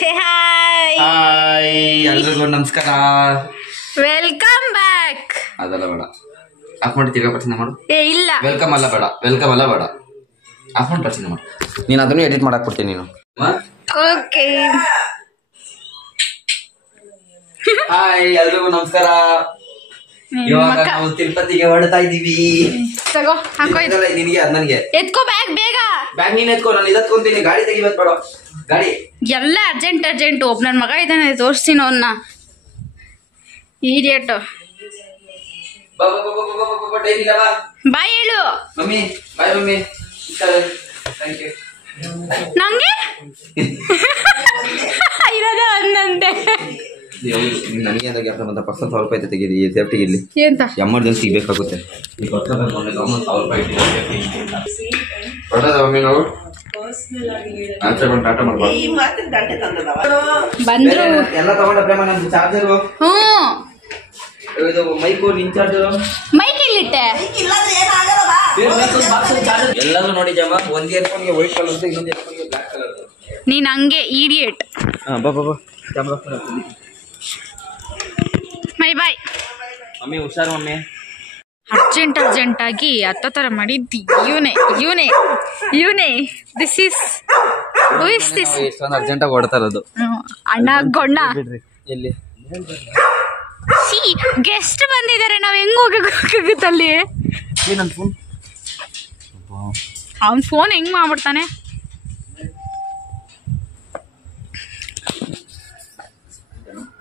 Hi ಎಲ್ರಿಗೂ ನಮಸ್ಕಾರ, welcome back. ಅದೆಲ್ಲ ಬೇಡ, ಆಫ್ ಮಾಡಿ ತಿರ್ಗಾ ಪ್ರಶ್ನೆ ಮಾಡು. ಇಲ್ಲ ವೆಲ್ಕಮ್ ಅಲ್ಲ ಬೇಡ, ಆಫ್ ಮಾಡಿ ಪ್ರಶ್ನೆ ಮಾಡು. ನೀನು ಅದನ್ನು ಎಡಿಟ್ ಮಾಡಕ್ ಕೊಡ್ತೀನಿ ನೀನು. ಓಕೆ. ಹಾಯ್ ಎಲ್ರಿಗೂ ನಮಸ್ಕಾರ. ಇವಾಗ ನಾವು ತಿರುಪತಿಗೆ ಹೊರಡ್ತಾ ಇದೀವಿ. ತಗೋ ಹಾಕೋ, ನಿನಗೆ ಅದು ನನಗೆ. ಎತ್ಕೋ ಬ್ಯಾಗ್ ಬೇಗ. ಬ್ಯಾಗ್ ನೀನ್ ಎತ್ಕೋ, ನಾನು ಇದತ್ಕೊಂತೀನಿ. ಗಾಡಿ ತೆಗಿಬೇಕು ಬೇಡ, ಗಾಡಿ ಎಲ್ಲ ಅರ್ಜೆಂಟ್ ಒಬ್ಬ ನನ್ನ ಮಗ ಇದ್ದಾನೆ, ತೋರಿಸ್ತೀನಿ ಅವನ್ನ. ಈಡಿಯಟ್. ಬಾಯ್ ಹೇಳು mummy. Bye mummy. Thank you. ನಂಗೆ ಇರೋದೇ ಒಂದಂತೆ. ನನಗೆ ಬಂದ ಪರ್ಸನ್ 1,000 ರೂಪಾಯಿ ತೆಗೀರಿ ಸೇಫ್ಟಿಗೆ. ಇಲ್ಲಿ ಎಂತ ಎಮರ್ಜೆನ್ಸಿ ಬೇಕಾಗುತ್ತೆ. ಬಂದ್ರು ಎಲ್ಲ ತಗೊಂಡ ಪ್ರೇಮ. ನಮ್ದು ಚಾರ್ಜರು, ಇದು ಮೈಕು, ನಿನ್ ಚಾರ್ಜರು. ಮೈಕ್ ಎಲ್ಲಿಟ್ಟೆ? ಎಲ್ಲರೂ ನೋಡಿ ಜಮ. ಒಂದ್ ಇಯರ್ಫೋನ್ಗೆ ವೈಟ್ ಕಲರ್, ಇನ್ನೊಂದು ಇಯರ್ಫೋನ್ಗೆ ಬ್ಲಾಕ್ ಕಲರ್. ನೀನ್ ಹಂಗೆ ಈಡಿಯಟ್. ಬಾ ಬಾಯ್. ಮಮ್ಮಿ ಹುಷಾರು ಮಮ್ಮಿ. ಅರ್ಜೆಂಟ್ ಆಗಿ ಹತ್ತತರ ಮಾಡಿದ್ದಿ ಇವನೇ. ದಿಸ್ ಇಸ್ ಇಷ್ಟೊಂದು ಅರ್ಜೆಂಟ್ ಆಗಿ ಓಡ್ತಾ ಇರೋದು. ಅಣ್ಣ ಗೊಣ್ಣ. ಎಲ್ಲಿ ಗೆಸ್ಟ್ ಬಂದಿದ್ದಾರೆ, ನಾವ್ ಹೆಂಗ್ ಹೋಗಕ್ಕಾಗುತ್ತಲ್ಲಿ? ಅವನ್ ಫೋನ್ ಹೆಂಗ್ ಮಾಡ್ಬಿಡ್ತಾನೆ.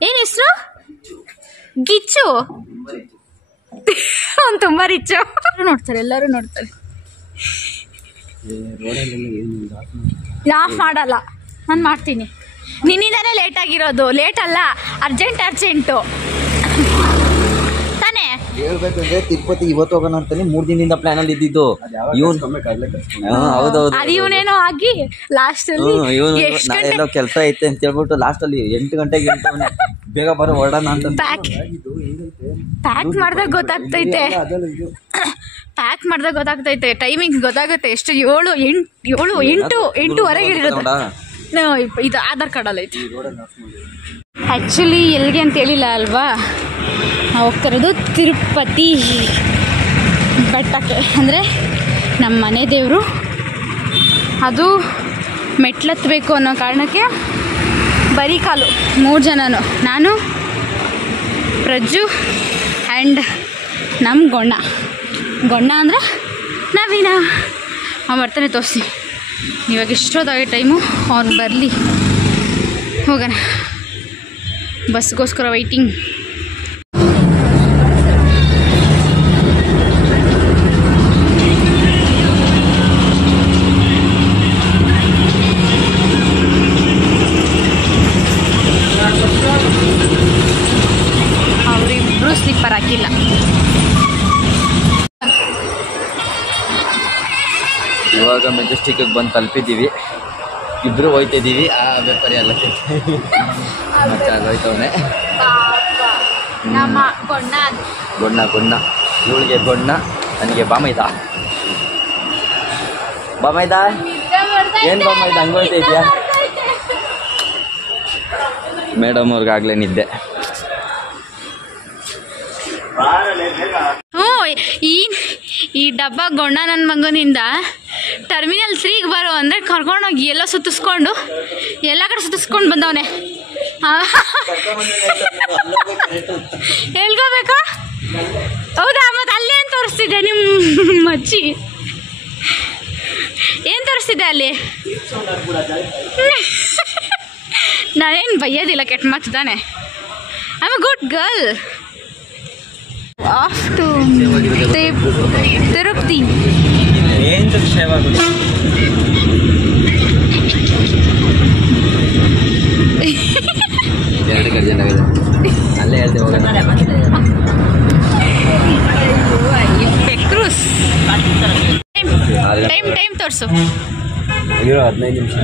ಏನ್ ಹೆಸರು? ಗಿಚ್ಚು. ಅವ್ನು ತುಂಬಾ ರಿಚ್ಚು. ಎಲ್ಲರೂ ನೋಡ್ತಾರೆ. ಆಫ್ ಮಾಡಲ್ಲ, ನಾನು ಮಾಡ್ತೀನಿ. ನಿನ್ನಿಂದಾನೇ ಲೇಟ್ ಆಗಿರೋದು. ಲೇಟ್ ಅಲ್ಲ, ಅರ್ಜೆಂಟು ತಾನೇ. ಹೇಳ್ಬೇಕಂದ್ರೆ ತಿರುಪತಿ ಇವತ್ತು ಹೋಗೋಣ ಅಂತಾನೆ 3 ದಿನದಿಂದ ಪ್ಲಾನ್ ಅಲ್ಲಿ ಇದ್ದಿದ್ದು. ಹೌದೌದು, ಅದು ಇವನೇನೋ ಆಗಿ ಲಾಸ್ಟ್ ಅಲ್ಲಿ ಎಲ್ಲೋ ಕೆಲಸ ಐತೆ ಅಂತ ಹೇಳ್ಬಿಟ್ಟು ಲಾಸ್ಟ್ ಅಲ್ಲಿ 8 ಗಂಟೆಗೆ ಬೇಗ ಬರೋ ಹೊರಡೋಣ ಅಂತ ಪ್ಯಾಕ್ ಮಾಡ್ದಾಗ ಗೊತ್ತಾಗ್ತೈತೆ. ಟೈಮಿಂಗ್ ಗೊತ್ತಾಗುತ್ತೆ. ಎಷ್ಟು 8:08ವರೆಗೆ ಇರೋದು. ಇದು ಆಧಾರ್ ಕಾರ್ಡ್ ಅಲ್ಲಿ ಐತಿ. ಆ್ಯಕ್ಚುಲಿ ಎಲ್ಲಿಗೆ ಅಂತ ಹೇಳಿಲ್ಲ ಅಲ್ವಾ, ನಾವು ಹೋಗ್ತಿರೋದು ತಿರುಪತಿ ಬೆಟ್ಟಕ್ಕೆ. ಅಂದರೆ ನಮ್ಮ ಮನೆ ದೇವರು. ಅದು ಮೆಟ್ಲತ್ತಬೇಕು ಅನ್ನೋ ಕಾರಣಕ್ಕೆ ಬರೀ ಕಾಲು 3 ಜನನು, ನಾನು, ಪ್ರಜ್ಜು ಆ್ಯಂಡ್ ನಮ್ಮ ಗೊಣ್ಣ ಅಂದರೆ ನವೀನ. ಅವ್ನು ಬರ್ತಾನೆ, ತೋರಿಸಿ. ಇವಾಗ ಎಷ್ಟೊತ್ತಾಗಿ ಟೈಮು, ಅವ್ನು ಬರಲಿ, ಹೋಗೋಣ. ಬಸ್ಗೋಸ್ಕರ ವೈಟಿಂಗ್. ಅವರಿಬ್ಬರು ಸ್ಲಿಪ್ಪರ್ ಹಾಕಿಲ್ಲ. ಇವಾಗ ಮೆಜೆಸ್ಟಿಕ್ ಬಂದು ತಲುಪಿದ್ದೀವಿ. ಇಬ್ರು ಹೋಯ್ತಿದ್ದೀವಿ. ಆ ವ್ಯಾಪಾರಿ ಎಲ್ಲ ಹೋಯ್ತವನೆ. ನಮ್ಮ ಗೊಣ್ಣ ಇವಳಿಗೆ ಗೊಣ್ಣ, ನನಗೆ ಬಾಮೈದ. ಏನ್ ಬಾಮೈದ ಹಂಗೋಯ್ತಾ ಇದೆಯಾ? ಮೇಡಮ್ ಅವ್ರಿಗಾಗ್ಲೇ ನಿದ್ದೆ. ಈ ಡಬ್ಬ ಗೊಣ್ಣ ನನ್ನ ಮಗನಿಂದ ಟರ್ಮಿನಲ್ 3ಗೆ ಬರೋ ಅಂದರೆ ಕರ್ಕೊಂಡೋಗಿ ಎಲ್ಲ ಸುತ್ತಿಸ್ಕೊಂಡು ಬಂದವನೆ. ಹೇಳ್ಕೋಬೇಕಾ? ಹೌದಾ? ಮತ್ತು ಅಲ್ಲಿ ಏನು ತೋರಿಸ್ತಿದ್ದೆ ನಿಮ್ಮ ಮಚ್ಚಿ? ಏನು ತೋರಿಸ್ತಿದ್ದೆ ಅಲ್ಲಿ? ನಾನೇನು ಬೈಯೋದಿಲ್ಲ, ಕೆಟ್ಟ ಮಾತು ತಾನೆ. I am a good girl. Off to Tirupati. ಅಲ್ಲೇ ಪೆಕ್ರೂಸ್. ಟೈಮ್ ತೋರಿಸು. 15 ನಿಮಿಷ.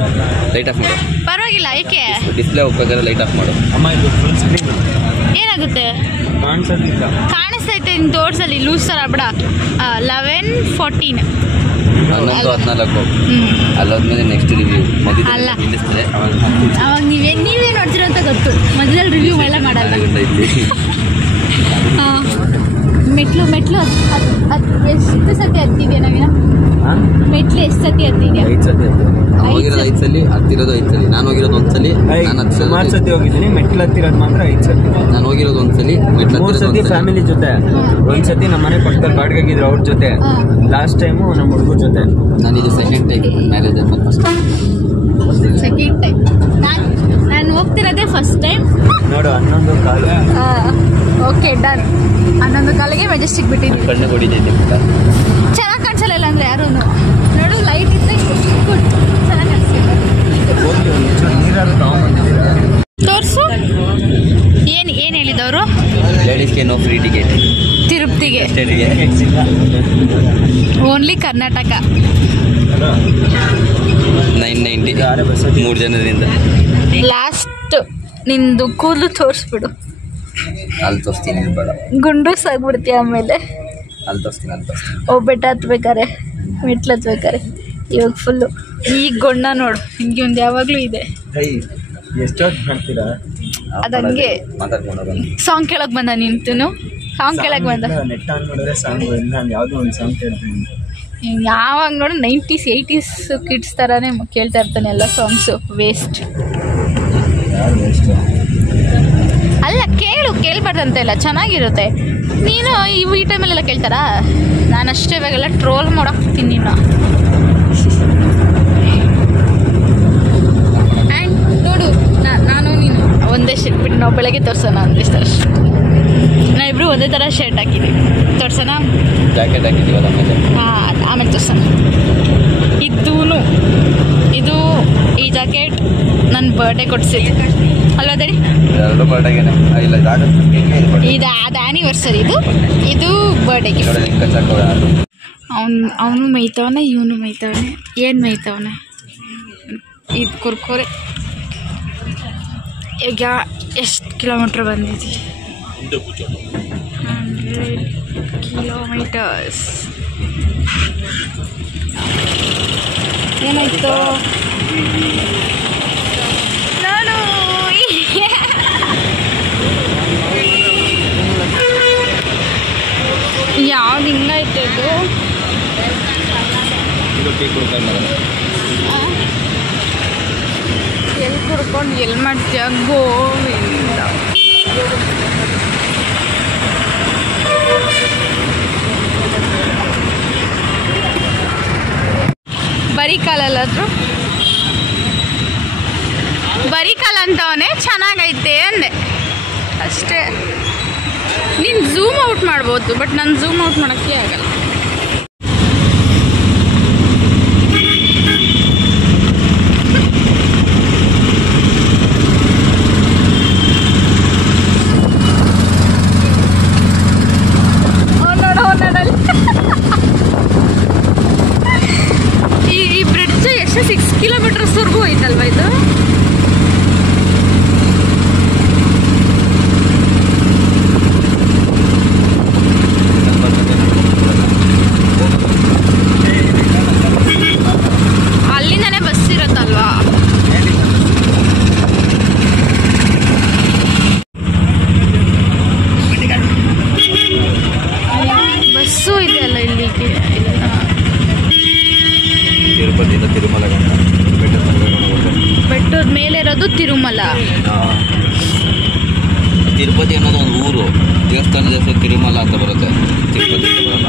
ಲೈಟ್ ಆಫ್ ಮಾಡು. ಪರವಾಗಿಲ್ಲ, ಏಕೆ? ಡಿಸ್ಪ್ಲೇ ಹೋಗ್ಬೇಕಾದ್ರೆ ಲೈಟ್ ಆಫ್ ಮಾಡು. ಏನಾಗುತ್ತೆ? ಕಾಣಿಸ್ತೈತೆ ನಿನ್ ತೋರ್ಸಲ್ಲಿ. ಲೂಸ್ ಥರ ಬಿಡ. 11:14. 11:14 ಅಲ್ಲೋದ್ಮೇಲೆ ನೆಕ್ಸ್ಟ್ ರಿವ್ಯೂ ಅಲ್ಲ. ನಿಲ್ಲಿಸ್ತಾರೆ. ಅವಾಗ ನೀವೇ ನೋಡ್ತೀರೋ ಅಂತ ಗೊತ್ತು, ಮೊದಲಲ್ಲಿ ರಿವ್ಯೂ ಎಲ್ಲ ಮಾಡಲ್ಲ. ಮೆಟ್ಲು ಎಷ್ಟು ಸತಿ ಹತ್ತಿದ್ಯಾ ನವೀನ? ಮೆಟ್ಲು ಎಷ್ಟು ಸತಿ ಹತ್ತಿದ್ಯಾ? 5 ಸತಿ ಹೋಗಿರೋದು 5 ಸಲ, ಹತ್ತಿರೋದು 5 ಸಲ. ನಾನು ಹೋಗಿರೋದು 1 ಸಲ. ನಾನು ಸುಮಾರು ಸತಿ ಹೋಗಿದ್ದೀನಿ. ಮೆಟ್ಲು ಹತ್ತಿರೋದು ಮಾತ್ರ 5 ಸತಿ. ನಾನು ಹೋಗಿರೋದು 1 ಸಲ. 3 ಸತಿ ಫ್ಯಾಮಿಲಿ ಜೊತೆ, 1 ಸತಿ ನಮ್ಮ ಮನೆ ಪಕ್ಕದಲ್ಲಿ ಬಾಡಿಗೆಗಿದ್ರು ಅವ್ರ ಜೊತೆ, ಲಾಸ್ಟ್ ಟೈಮು ನಮ್ಮ ಹುಡುಗರ ಜೊತೆ. ನಾನು ಇದು ಸೆಕೆಂಡ್ ಟೈಮ್ ಮ್ಯಾರೇಜ್ ಅಂತ. Second time. ನಾನು ಹೋಗ್ತಿರೋದೇ ಫಸ್ಟ್ ಟೈಮ್. ನೋಡು 11:15. Okay done. 11:15ಗೆ ಮೆಜೆಸ್ಟಿಕ್ ಬಿಟ್ಟಿದ್ದೀವಿ. ಕಣ್ಣು ಹೊಡಿತೈತೆ. ಚೆನ್ನಾಗಿ ಕಾಣಿಸಲ್ಲ ಅಂದ್ರೆ ಯಾರು ನೋಡು, ಲೈಟ್ ಇದ್ರೆ ಗುಡ್, ಚೆನ್ನಾಗಿ ಕಾಣಿಸ್ತಿಲ್ಲ. ತೋರಿಸು. ಏನು ಹೇಳಿದವರು? ಲೇಡೀಸ್ಗೆ ನೋ ಫ್ರೀ ಟಿಕೆಟ್ ತಿರುಪತಿಗೆ, ಓನ್ಲಿ ಕರ್ನಾಟಕ. 990 3 ಜನರಿಂದ. ಲಾಸ್ಟ್ ನಿಂದು ಕೂದಲು ತೋರಿಸ್ಬಿಡು. ಅಲ್ಲಿ ತೋರಿಸ್ತೀನಿ ಬೇಡ, ಗುಂಡೂಸ್ ಆಗ್ಬಿಡ್ತೀಯ ಆಮೇಲೆ. ಅಲ್ಲಿ ತೋರಿಸ್ತೀನಿ. ಬೆಟ್ಟ ಹತ್ಬೇಕಾರೆ, ಮೆಟ್ಲು ಹತ್ಬೇಕಾರೆ ಇವಾಗ ಫುಲ್ಲು ಈಗ ಗೊಣ್ಣ ನೋಡು, ಹಿಂಗೆ ಒಂದು ಯಾವಾಗಲೂ ಇದೆ. ಎಷ್ಟೊತ್ತು ಮಾಡ್ತೀರಾ? ಅದಂಗೆ ಮಾತಾಡ್ಕೊಂಡು ಸಾಂಗ್ ಕೇಳಕ್ ಬಂದ ನಿಂತು. ಸಾಂಗ್ ಕೇಳಕ್ ಬಂದ. ನೆಟ್ ಆನ್ ಮಾಡಿದ್ರೆ ಸಾಂಗ್ ನಾನು ಯಾವುದೋ ಒಂದು ಸಾಂಗ್ ಕೇಳ್ತೀನಿ. ಯಾವಾಗ ನೋಡು 90s 80s ಕಿಡ್ಸ್ ಥರನೇ ಕೇಳ್ತಾ ಇರ್ತಾನೆ ಎಲ್ಲ ಸಾಂಗ್ಸು. ವೇಸ್ಟ್ ಅಲ್ಲ, ಕೇಳ್ಬಾರ್ದಂತ ಇಲ್ಲ, ಚೆನ್ನಾಗಿರುತ್ತೆ. ನೀನು ಈ ಟೈಮಲ್ಲೆಲ್ಲ ಕೇಳ್ತಾರಾ? ನಾನು ಅಷ್ಟೇ ಇವಾಗೆಲ್ಲ ಟ್ರೋಲ್ ಮಾಡೋಕ್ತೀನಿ ನೀನು. ಆ್ಯಂಡ್ ನೋಡು, ನಾನು ನೀನು ಒಂದೇ ಶರ್ಟ್ ಬಿಟ್ಟು ನಾವು ಬೆಳಗ್ಗೆ ತೋರ್ಸೋಣ ಒಂದಿಷ್ಟು ಅಷ್ಟು. ನಾವಿಬ್ರು ಒಂದೇ ಥರ ಶರ್ಟ್ ಹಾಕಿದ್ದೀವಿ, ತೋರ್ಸೋಣ. ಜಾಕೆಟ್ ಹಾಕಿದ್ದೀವಲ್ಲ ಆಮೇಲೆ. ಆಮೇಲೆ ತೋರ್ಸೋಣ. ಇದು ಈ ಜಾಕೆಟ್ ನನ್ನ ಬರ್ಡೇ ಕೊಡ್ಸಿದ್ದು ಅಲ್ವಾ ದಡಿ? ಎರಡು ಬರ್ಡೇಗೆನೆ ಇಲ್ಲ, ಇದು ಅದು ಆ್ಯನಿವರ್ಸರಿ. ಇದು ಬರ್ಡೇ ಗಿಫ್ಟ್. ಅವನು ಮೇಯ್ತವನೆ, ಇವನು ಮೇಯ್ತವನೆ. ಏನು ಮೇಯ್ತವನೆ? ಇದು ಕುರ್ಕುರೆ. ಈಗ ಎಷ್ಟು ಕಿಲೋಮೀಟ್ರ್ ಬಂದಿದ್ದೀವಿ? 100 ಕಿಲೋಮೀಟರ್ಸ್. ಏನಾಯ್ತು ನಾನು ಯಾವ್ದು ಹಿಂಗಾಯ್ತು ಇದು? ಎಲ್ಲಿ ಕುಡ್ಕೊಂಡು ಎಲ್ಲಿ ಮಾಡ್ತೀಯ ಗೋವಿಂದ? ಬರೀ ಕಾಲಲ್ಲಾದ್ರು ಬರೀ ಕಾಲ ಅಂತವನೇ ಚೆನ್ನಾಗೈತೆ ಅಂದೆ ಅಷ್ಟೇ. ನೀನು ಝೂಮ್ ಔಟ್ ಮಾಡ್ಬೋದು, ಬಟ್ ನಾನು ಝೂಮ್ ಔಟ್ ಮಾಡೋಕ್ಕೆ ಆಗಲ್ಲ. ಈ ಬ್ರಿಡ್ಜ್ ಎಷ್ಟು 6 ಕಿಲೋಮೀಟರ್ಸ್ವರೆಗೂ ಐತಲ್ವಾ ಇದು? ಅಲ್ಲಿಂದನೇ ಬಸ್ ಇರುತ್ತಲ್ವಾ? ಬಸ್ಸು ಇದೆಯಲ್ಲ ಇಲ್ಲಿಗೆ. ತಿರುಪತಿಯಿಂದ ತಿರುಮಲ ಗಂಟ ಬೆಟ್ಟದ ಮೇಲೆ ಇರೋದು ತಿರುಮಲ. ತಿರುಪತಿ ಅನ್ನೋದು ಒಂದು ಊರು, ದೇವಸ್ಥಾನದ ಹೆಸರು ತಿರುಮಲ ಅಂತ ಬರುತ್ತೆ. ತಿರುಪತಿ ಬರಲ್ಲ.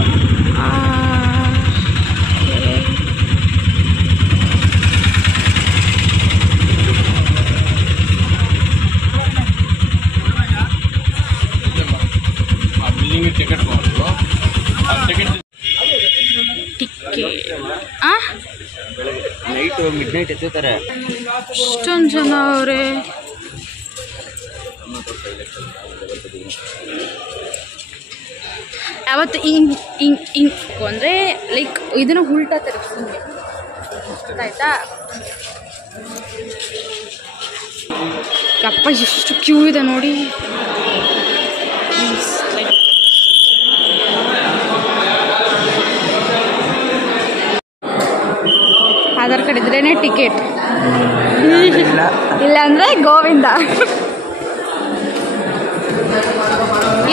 ನೈಟ್ ಮಿಡ್ನೈಟ್ ಎತ್ತುತ್ತಾರೆ. ಅಷ್ಟೊಂದು ಜನ ಅವರೇ. ಯಾವತ್ತು ಹಿಂಗೆ ಅಂದರೆ ಲೈಕ್ ಇದನ್ನು ಉಲ್ಟಾ ತಿರುಗಿಸ್ತೀನಿ, ಗೊತ್ತಾಯ್ತಾ? ಕಪ್ಪ ಎಷ್ಟು ಕ್ಯೂ ಇದೆ ನೋಡಿ. ರೂಪಾಯಿನೇ ಟಿಕೆಟ್. ಇಲ್ಲ ಅಂದ್ರೆ ಗೋವಿಂದ.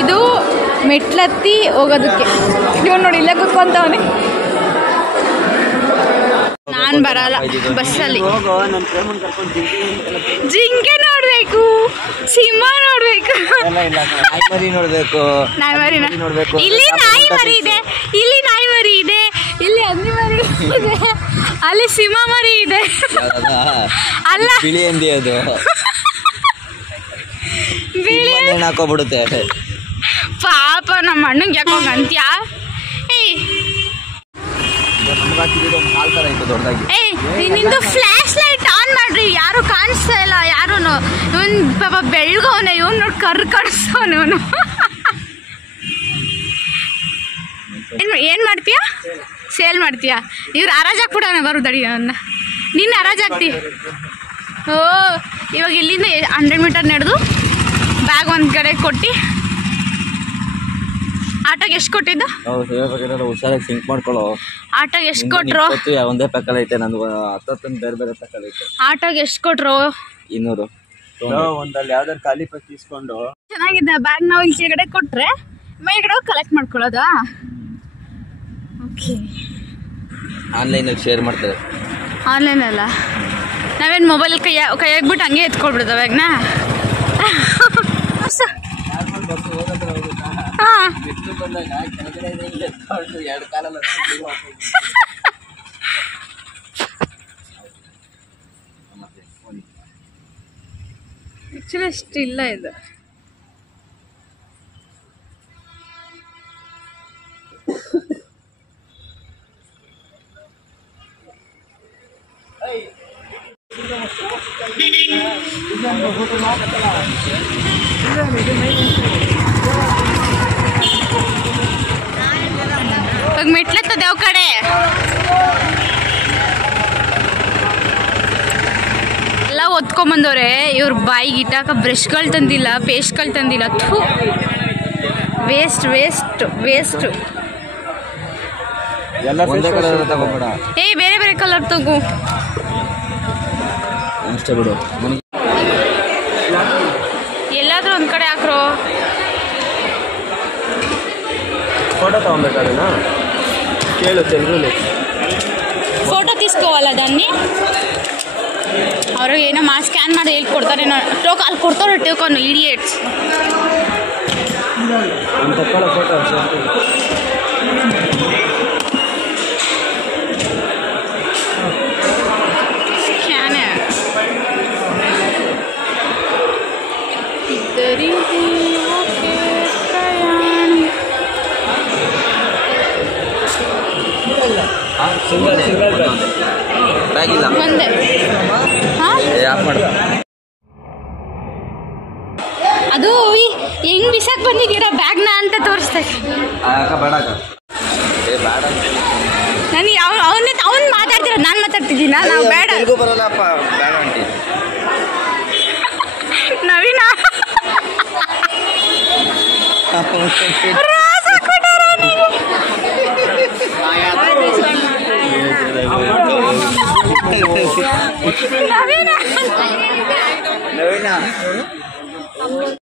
ಇದು ಮೆಟ್ಲತ್ತಿ ಹೋಗೋದಕ್ಕೆ. ಇವನು ನೋಡಿ ಇಲ್ಲೇ ಕೂತ್ಕೊಂತವನೆ. ನಾನ್ ಬರಲ್ಲ ಬಸ್ಸಲ್ಲಿ. ಜಿಂಕೆ ನೋಡ್ಬೇಕು, ಸಿಂಹ ನೋಡ್ಬೇಕು, ನೋಡ್ಬೇಕು. ಇಲ್ಲಿ ನಾಯಿ ಮರಿ ಇದೆ, ಇಲ್ಲಿ ನಾಯಿ ಮರಿ ಇದೆ, ಇಲ್ಲಿ ಹಂದಿ ಮರಿ ಇದೆ, ಅಲ್ಲಿ ಸಿಂಹ ಮರಿ ಇದೆ. ಅಲ್ಲ ಬಿಳಿ ಹಂದಿ ಅದು ಬಿಳಿ ಹಾಕೋಬಿಡುತ್ತೆ. ಪಾಪ ನಮ್ಮ ಅಣ್ಣಂಗೆ ಯಾಕೋ ಅಂತ್ಯಾ. ನಿಂದು ಫ್ಲಾಶ್ ಲೈಟ್ ಆನ್ ಮಾಡ್ರಿ. ಯಾರು ಕಾಣಿಸ್ತಾ ಇಲ್ಲ ಯಾರು. ಇವನ್ ಪಾಪ ಬೆಳ್ಗವನೆ. ಇವನ್ ನೋಡಿ ಕರ್ ಕಡಿಸವನು. ಇವನು ಏನ್ ಮಾಡ್ತೀಯ? ಸೇಲ್ ಮಾಡ್ತೀಯ? ಇವ್ರು ಹರಾಜಾಕ್ಬಿಡೋಣ ಬರುದಡಿ ಅವನ್ನ. ನೀನು ಹರಾಜಾಕ್ತಿ. ಓ ಇವಾಗ ಇಲ್ಲಿಂದ 100 ಮೀಟರ್ ನಡೆದು ಬ್ಯಾಗ್ ಒಂದು ಕಡೆ ಕೊಟ್ಟು. ಆಟೋಗೆ ಎಷ್ಟು ಕೊಟ್ಟಿದ್ದು? ಹುಷಾರಾಗಿ ಸಿಂಕ್ ಮಾಡ್ಕೊಳ್ಳೋ. ಆಟೋಗೆ ಎಷ್ಟು ಕೊಟ್ರು? ಒಂದೇ ಪೆಕಲ್ ಐತೆ ನಂದು. 10 ಬೇರೆ ಬೇರೆ ಪೆಕಲ್ ಐತೆ. ಆಟೋಗೆ ಎಷ್ಟು ಕೊಟ್ರು? 200. ಒಂದಲ್ಲಿ ಯಾವ್ದಾರು ಖಾಲಿ ಪೆಕ್ ಇಸ್ಕೊಂಡು. ಚೆನ್ನಾಗಿದೆ. ಬ್ಯಾಗ್ ನಾವು ಇಲ್ಲಿ ಕೆಳಗಡೆ ಕೊಟ್ರೆ ಮೇಲ್ಗಡೆ ಕಲೆಕ್ಟ್ ಮಾಡ್ಕೊಳ್ಳೋದಾ? ಓಕೆ. ಆನ್ಲೈನಲ್ಲಿ ಶೇರ್ ಮಾಡ್ತಾರೆ. ಆನ್ಲೈನ್ ಅಲ್ಲ, ನಾವೇನು ಮೊಬೈಲ್ ಕೈಯಾಗ್ಬಿಟ್ಟು ಹಂಗೆ ಎತ್ಕೊಳ್ಬಿಡ್ದ ಬ್ಯಾಗ್ನ. ಆಕ್ಚುಲಿ ಅಷ್ಟು ಇಲ್ಲ ಇದು. ಇವಾಗ ಮೆಟ್ಲತ್ತದ ಯಾವ ಕಡೆ ಎಲ್ಲ ಒತ್ಕೊಂಬಂದವ್ರೆ. ಇವ್ರ ಬಾಯಿಗೆ ಇಟ್ಟಾಕ ಬ್ರಷ್ಗಳು ತಂದಿಲ್ಲ, ಪೇಸ್ಟ್ಗಳು ತಂದಿಲ್ಲ. ಥೂ, ವೇಸ್ಟ್ ವೇಸ್ಟ್ ವೇಸ್ಟ್. ಏ ಬೇರೆ ಬೇರೆ ಕಲರ್ ತಗೋ ಅಷ್ಟೇ ಬಿಡು. ಎಲ್ಲಾದ್ರೂ ಒಂದ್ ಕಡೆ ಹಾಕ್ರೋ. ಫೋಟೋ ತಗೊಬೇಕಾದನಾ ಕೇಳು ತೆಲುಗುಲಿ. ಫೋಟೋ తీసుకోవాలా దాన్ని? ಅವರು ಏನೋ ಸ್ಕ್ಯಾನ್ ಮಾಡಿ ಹೇಳ್ಕೊಡ್ತಾರೆ. ಟೋಕನ್ ಅಲ್ಲಿ ಕೊಡ್ತಾರೆ. ಟೋಕನ್ ಇಡಿಯೇಟ್ಸ್. ತಗೊಳ್ಳೋ ಫೋಟೋ. ಸ್ಕ್ಯಾನರ್ ಇದ್ದರಿ ಒಂದೇ. ಅದು ಹೆಂಗ್ ಬಿಸಾಕ್ ಬಂದಿದ್ದೀರಾ ಬ್ಯಾಗ್ನ ಅಂತ ತೋರಿಸ್ತಾ. ನಾನು ಅವ್ನು ಮಾತಾಡ್ತಿರೋ, ನಾನು ಮಾತಾಡ್ತಿದ್ದೀನ? ನಾವು ಬೇಡ. ನವೀನ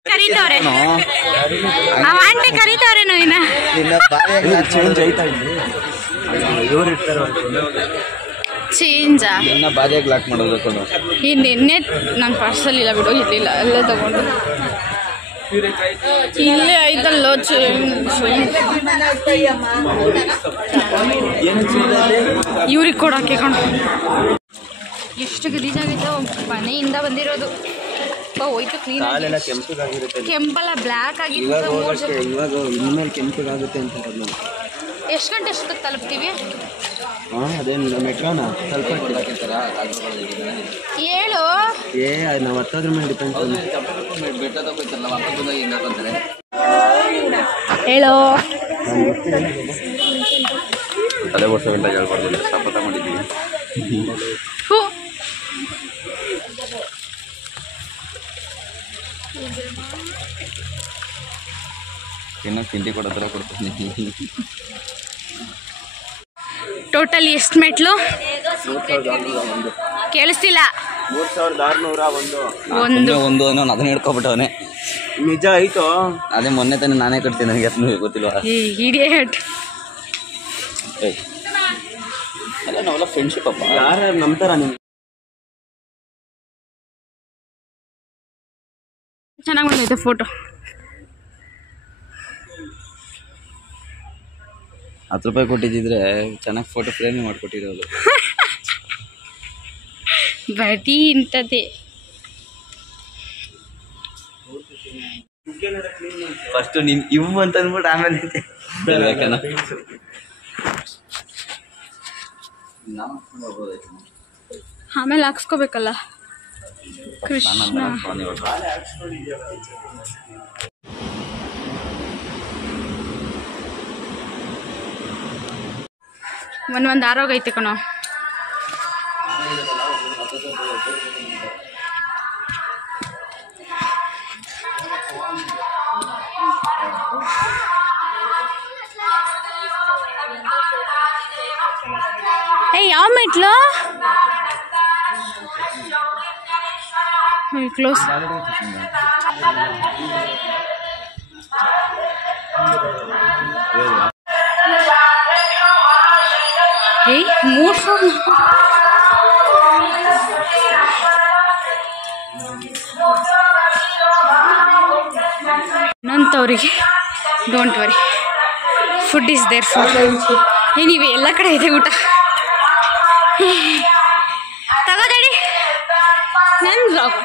ಕರೀತವ್ರೆ. ಅವ ಆಂಟಿ ಕರೀತವ್ರೆ. ನವೀನ ಚೇಂಜಾ ಬಾದಿಯಾಗಿ ಲಾಕ್ ಮಾಡೋದು. ಈ ನಿನ್ನೆ ನನ್ನ ಪಾರ್ಸಲ್ ಇಲ್ಲ ಬಿಡು. ಇಲ್ಲಿಲ್ಲ, ಅಲ್ಲೇ ತಗೊಂಡು ಇಲ್ಲೇ ಐತಲ್ಲೋ ಇವ್ರಿಗೆ ಕೊಡೋಕೆ ಕಣ. ಎಷ್ಟು ಗಲೀಜಾಗಿತ್ತು. ಮನೆಯಿಂದ ಬಂದಿರೋದು. ಹೋಯ್ತು ಕ್ಲೀನ್. ಕೆಂಪಲ್ಲ ಬ್ಲ್ಯಾಕ್ ಆಗಿತ್ತು. ಇವಾಗ ಇನ್ಮೇಲೆ ಕೆಂಪಗಾಗುತ್ತೆ ಅಂತ. ಎಷ್ಟು ಗಂಟೆ ಎಷ್ಟೊತ್ತಿಗೆ ತಲುಪ್ತೀವಿ? ಅದೇನಿಲ್ಲ ಮೆಟ್ರೋನ ಸ್ವಲ್ಪ ಹೇಳು. ನಾವು ಹತ್ತೋದ್ರ ಮೇಲೆ ಡಿಪೆಂಡ್. ಹೇಳು. ತಲೆ ವರ್ಷವೆಲ್ಲ ಹೇಳ್ಬಾರ್ದಿಲ್ಲ. ಶಪಥ ಮಾಡಿದ್ದೀವಿ. ಇನ್ನು ತಿಂಡಿ ಕೊಡೋದ್ರ ಕೊಡ್ತೀನಿ. ಟೋಟಲ್ ಎಷ್ಟು ಮೆಟ್ಲು ಕೇಳಿಸ್ತಿಲ್ಲ. 3601 ಒಂದು ಅದನ್ನ ಹಿಡ್ಕೊಬಿಟ್ಟವನೆ. ನಿಜ ಆಯ್ತು. ಅದೇ ಮೊನ್ನೆ ತಾನೇ ನಾನೇ ಕಟ್ತೀನಿ, ನನಗೆ ಅದನ್ನು ಗೊತ್ತಿಲ್ವಾ. ಇಡಿಯಟ್. ಅಲ್ಲ ನಾವೆಲ್ಲ ಫ್ರೆಂಡ್ಶಿಪ್ ಅಪ್ಪ. ಯಾರು ನಂಬ್ತಾರ ನಿಮ್ಗೆ? ಚೆನ್ನಾಗಿ ಬಂದೈತೆ ಫೋಟೋ. 10 ರೂಪಾಯಿ ಕೊಟ್ಟಿದ್ದಿದ್ರೆ ಚೆನ್ನಾಗಿ ಫೋಟೋ ಫ್ರೇಮೇ ಮಾಡಿಕೊಟ್ಟಿರೋದು. ಬರೀ ಇಂಥದ್ದೇ. ಫಸ್ಟ್ ನೀನು ಇವು ಅಂತ ಅಂದ್ಬಿಟ್ಟು ಆಮೇಲೆ ಆಮೇಲೆ ಹಾಕ್ಸ್ಕೋಬೇಕಲ್ಲ. ಕೃಷ್ಣ ಒಂದು ಆರೋಗೈತೆ ಕಣೋ. ಯಾವ ಮೆಟ್ಲು ಕ್ಲೋಸ್. ನಂತವರಿಗೆ don't worry, food is there for. ನೀವೇ ಎಲ್ಲ ಕಡೆ ಇದೆ ಊಟ. ತಗೋದೇಳಿ ನನ್ನ ಬ್ಲಾಗ್.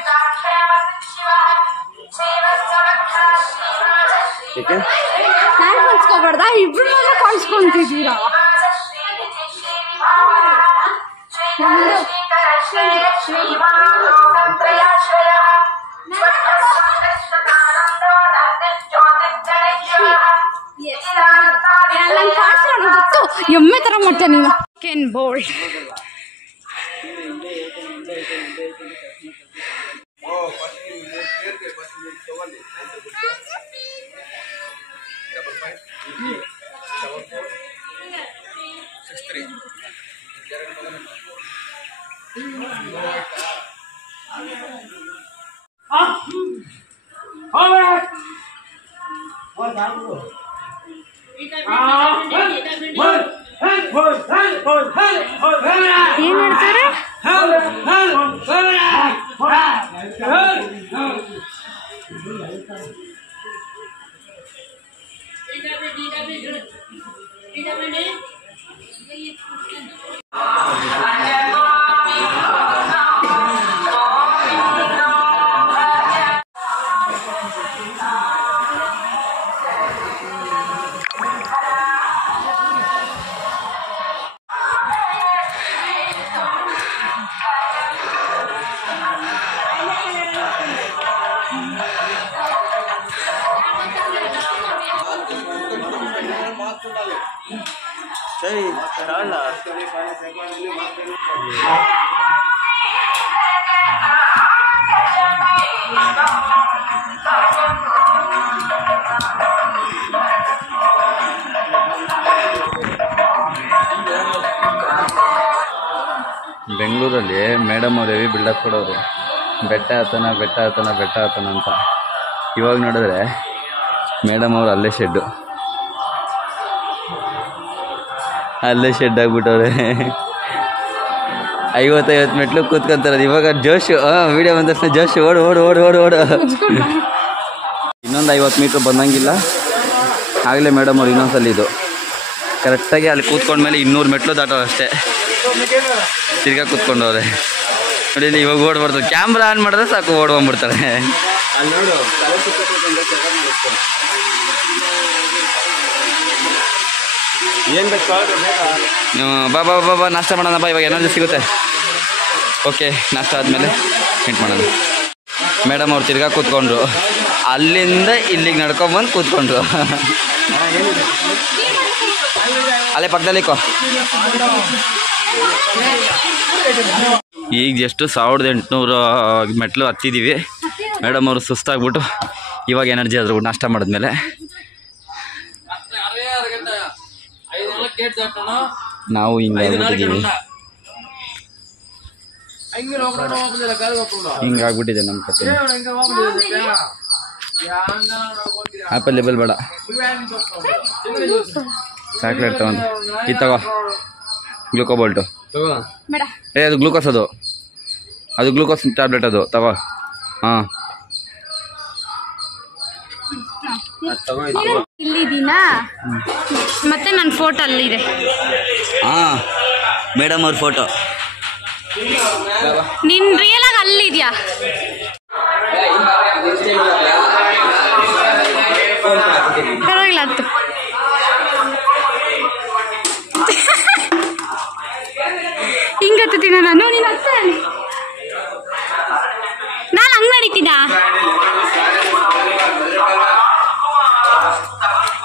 ನಾನು ಕಳ್ಸ್ಕೊಬಾರ್ದ? ಇಬ್ರು ಕಳ್ಸ್ಕೊಂತಿದ್ದೀರಾ? ಗೊತ್ತು ಎಮ್ಮೆ ತರ ಮಾಡ್ತೇನೆ ನೀನು. ಕೆನ್ ಬೋಲ್ಡ್. ಏನ್ ಮಾಡ್ತಾರೆ? ಸರಿ ಬೆಂಗಳೂರಲ್ಲಿ ಮೇಡಮ್ ಅವ್ರು ಹೆವಿ ಬಿಲ್ಡಪ್ ಕೊಡೋರು, ಬೆಟ್ಟ ಹತ್ತನ ಅಂತ. ಇವಾಗ ನೋಡಿದ್ರೆ ಮೇಡಮ್ ಅವ್ರು ಅಲ್ಲೇ ಶೆಡ್ ಆಗ್ಬಿಟ್ಟವ್ರೆ. 50 ಮೆಟ್ಲು ಕೂತ್ಕೊಂತಾರದು. ಇವಾಗ ಜೋಶು ವಿಡಿಯೋ ಬಂದ ತಕ್ಷಣ ಜೋಶು ಓಡು. ಇನ್ನೊಂದು 50 ಮೀಟ್ರ್ ಬಂದಂಗಿಲ್ಲ. ಆಗಲೇ ಮೇಡಮ್ ಅವ್ರು ಇನ್ನೊಂದ್ಸಲ ಇದು ಕರೆಕ್ಟಾಗಿ ಅಲ್ಲಿ ಕೂತ್ಕೊಂಡ್ಮೇಲೆ 200 ಮೆಟ್ಲು ದಾಟೋ ಅಷ್ಟೇ. ತಿರ್ಗಾ ಕೂತ್ಕೊಂಡವ್ರೆ ನೋಡಿ. ಇವಾಗ ಓಡ್ಬಾರ್ದು, ಕ್ಯಾಮ್ರಾ ಆನ್ ಮಾಡಿದ್ರೆ ಸಾಕು ಓಡ್ಬಂದ್ಬಿಡ್ತಾರೆ. ಏನು ಬೇಕು ಬಾ ನಾಷ್ಟ ಮಾಡೋಣ ಬಾ, ಇವಾಗ ಎನರ್ಜಿ ಸಿಗುತ್ತೆ. ಓಕೆ, ನಾಷ್ಟ ಆದಮೇಲೆ ಮೀಟ್ ಮಾಡೋಣ. ಮೇಡಮ್ ಅವ್ರು ತಿರ್ಗಾ ಕೂತ್ಕೊಂಡ್ರು, ಅಲ್ಲಿಂದ ಇಲ್ಲಿಗೆ ನಡ್ಕೊಂಬಂದು ಕೂತ್ಕೊಂಡ್ರು. ಅಲ್ಲೇ ಪಕ್ಕದಲ್ಲಿ ಈಗ ಜಸ್ಟ್ 1800 ಮೆಟ್ಲು ಹತ್ತಿದ್ದೀವಿ. ಮೇಡಮ್ ಅವರು ಸುಸ್ತಾಗ್ಬಿಟ್ಟು ಇವಾಗ ಎನರ್ಜಿ ಆದ್ರು ನಾಷ್ಟ ಮಾಡಿದ್ಮೇಲೆ. ನಾವು ಹಿಂಗಾಗ್ಬಿಟ್ಟಿದ್ದೀವಿ. ಹಿಂಗಾಗ್ಬಿಟ್ಟಿದೆ ನಮ್ಮ ಕತೆ. ಆ್ಯಪಲ್ ಲೇಬಲ್ ಬೇಡ, ಚಾಕ್ಲೇಟ್ ತಗೊಂಡು ಇದು ತಗೋ, ಗ್ಲೂಕೋಬೋಲ್ಟು. ಅದು ಗ್ಲೂಕೋಸ್, ಅದು ಗ್ಲೂಕೋಸ್ ಟ್ಯಾಬ್ಲೆಟ್, ಅದು ತಗೋ. ಹಾಂ ಇಲ್ಲಿದ್ದೀನಾ, ಮತ್ತೆ ನನ್ನ ಫೋಟೋ ಅಲ್ಲಿದೆ. ಹಾಂ ಮೇಡಮ್ ಅವ್ರ ಫೋಟೋ. ನಿನ್ ರಿಯಲ್ ಆಗಿ ಅಲ್ಲಿದ್ಯಾ? ಪರವಾಗಿಲ್ಲ, ಹತ್ತು. ಹಿಂಗತ್ತೀನ ನಾನು, ನೀನು ಹತ್ತ. ನಾನು ಹಂಗ್ ನಡೀತೀನ,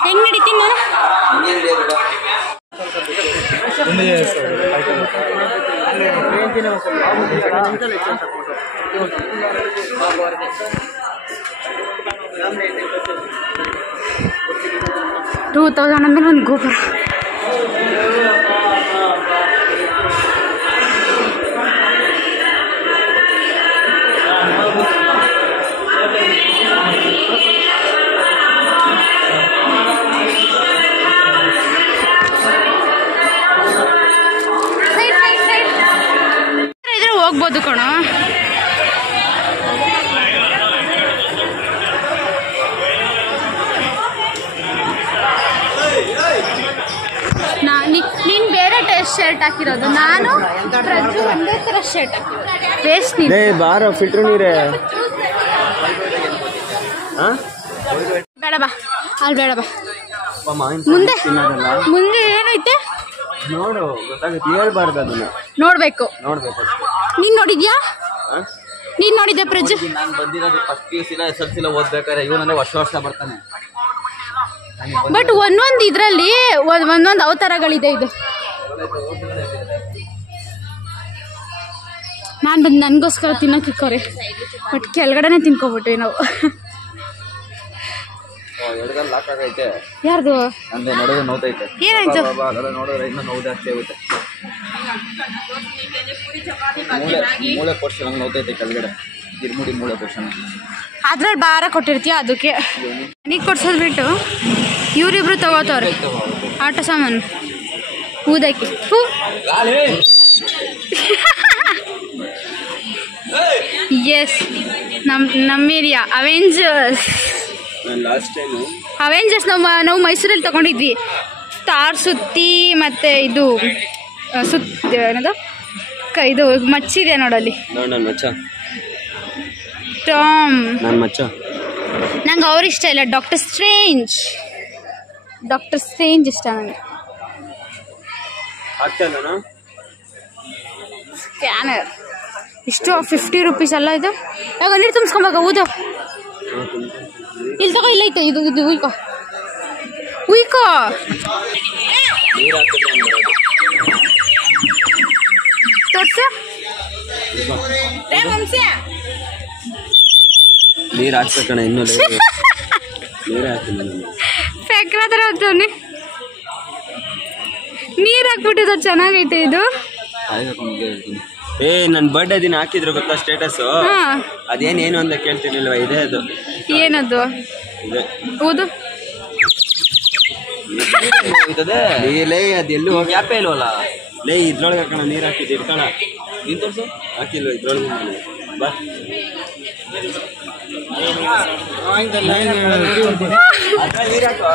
ಹೆಂಗ್ ನಡೀತೀನಿ ನಾನು? 2000 ಅಂದ್ರೆ ಒಂದು ಗೋಪುರ. ಹೋಗ್ಬೋದು ಕಣೋ. ನೀನ್ ಬೇರೆ ಟೇಸ್ಟ್ ಶರ್ಟ್ ಹಾಕಿರೋದು, ನಾನು ಪ್ರಜ್ಜು ಒಂದೇ ತರ ಶರ್ಟ್ ಹಾಕಿರೋದು. ವೇಸ್ಟ್ ನೀನು ಬಾರೋ ಫಿಲ್ಟರ್ ನೀರೇ ಬೇಡ ಬಾ, ಅಲ್ಲಿ ಬೇಡ ಬಾ. ಮುಂದೆ ಮುಂದೆ ಏನೈತೆ ನೋಡು, ಗೊತ್ತಾಗುತ್ತೆ. ಹೇಳ್ಬಾರ್ದು ಅದನ್ನ, ನೋಡ್ಬೇಕು. ನೀನ್ ನೋಡಿದ್ಯಾ? ನೀನ್ ನೋಡಿದ್ಯಾ ಪ್ರಜ್ಜು? ನಾನು ಬಂದಿರೋದು ಫಸ್ಟ್ PUC SLC ಓದ್ಬೇಕಾದ್ರೆ, ಇವನಂದ್ರೆ ವರ್ಷ ಬರ್ತಾನೆ. ಬಟ್ ಒಂದೊಂದು ಇದ್ರಲ್ಲಿ ಒಂದೊಂದು ಅವತಾರಗಳಿದೆ. ಇದು ನಾನು ಬಂದು ನನಗೋಸ್ಕರ ತಿನ್ನೋಕಿಕ್ಕೋರೆ, ಬಟ್ ಕೆಳಗಡೆನೆ ತಿನ್ಕೊಬಿಟ್ವಿ ನಾವು. ಯಾರ್ದು ನೋತೈತೆ? ಏನಾಯ್ತು? ನೋಡಿದ್ರೆ ಇನ್ನೂ ನೋವು ಜಾಸ್ತಿ ಆಗುತ್ತೆ. ಮೂಳೆ ಪೋರ್ಷನ್ ನೋತೈತೆ ಕೆಳಗಡೆ, ಗಿರ್ಮುಡಿ ಮೂಳೆ ಪೋರ್ಷನ್. ಅದ್ರಲ್ಲಿ ಭಾರ ಕೊಟ್ಟಿರ್ತೀಯ, ಅದಕ್ಕೆ ನನಗೆ ಕೊಡ್ಸೋದು ಬಿಟ್ಟು ಇವರಿಬ್ರು ತಗೋತವ್ರೆ ಆಟ ಸಾಮಾನು ಊದಕ್ಕೆ. ಎಸ್, ನಮ್ಮ ಏರಿಯಾ ಅವೆಂಜರ್ಸ್. ನಾವು ಮೈಸೂರಲ್ಲಿ ತಗೊಂಡಿದ್ವಿ. ಸ್ಟಾರ್ ಸುತ್ತಿ ಮತ್ತೆ ಇದು ಏನದು ಇದು ಮಚ್ಚಿದೆ ನೋಡಲ್ಲಿ. ಟಾಮ್ ನಂಗೆ ಅವ್ರು ಇಷ್ಟ ಇಲ್ಲ. ಡಾಕ್ಟರ್ ಸ್ಟ್ರೇಂಜ್ ಇಷ್ಟ ನನಗೆ. ಸ್ಕ್ಯಾನರ್ ಇಷ್ಟು 50 ರೂಪೀಸ್ ಅಲ್ಲ ಇದು. ಯಾವಾಗ ನೀರು ತುಂಬಿಸ್ಕೊಂಬಾಗ ಊದು. ಇಲ್ಲಿ ತಗೋ, ಇಲ್ಲೈತೆ ಇದು ಉಯ್ಕೋ ತೋರ್ಸ. ನೀರು ಹಾಕ್ಬೇಕಣ್ಣ, ಇನ್ನೂ ನೀರು ಹಾಕ್ತೀನಿ. ಫ್ಯಾಕ್ರ ಥರ ಹೋಗ್ತಾನೆ, ನೀರು ಹಾಕ್ಬಿಟ್ಟಿದ್ದು. ಚೆನ್ನಾಗೈತೆ ಇದು. ನನ್ನ ಬರ್ಡೇ ದಿನ ಹಾಕಿದ್ರು ಗೊತ್ತಾ ಸ್ಟೇಟಸ್? ಅದೇನೇನು ಅಂತ ಕೇಳ್ತಿರ್ಲಿಲ್ವಾ? ಇದೆ ಅದು. ಏನದು? ಹೌದು, ಅದೆಲ್ಲೂ ಗ್ಯಾಪೇ ಇಲ್ವಲ್ಲ. ಲೇ ಇದ್ರೊಳಗೆ ಹಾಕೋಣ, ನೀರು ಹಾಕಿದ್ದು ಇಟ್ಕೋಣ. ನೀನು ತೋರಿಸು, ಹಾಕಿಲ್ವ ಇದ್ರೊಳಗೆ? ಬಾ, ನೀರು ಹಾಕೋ.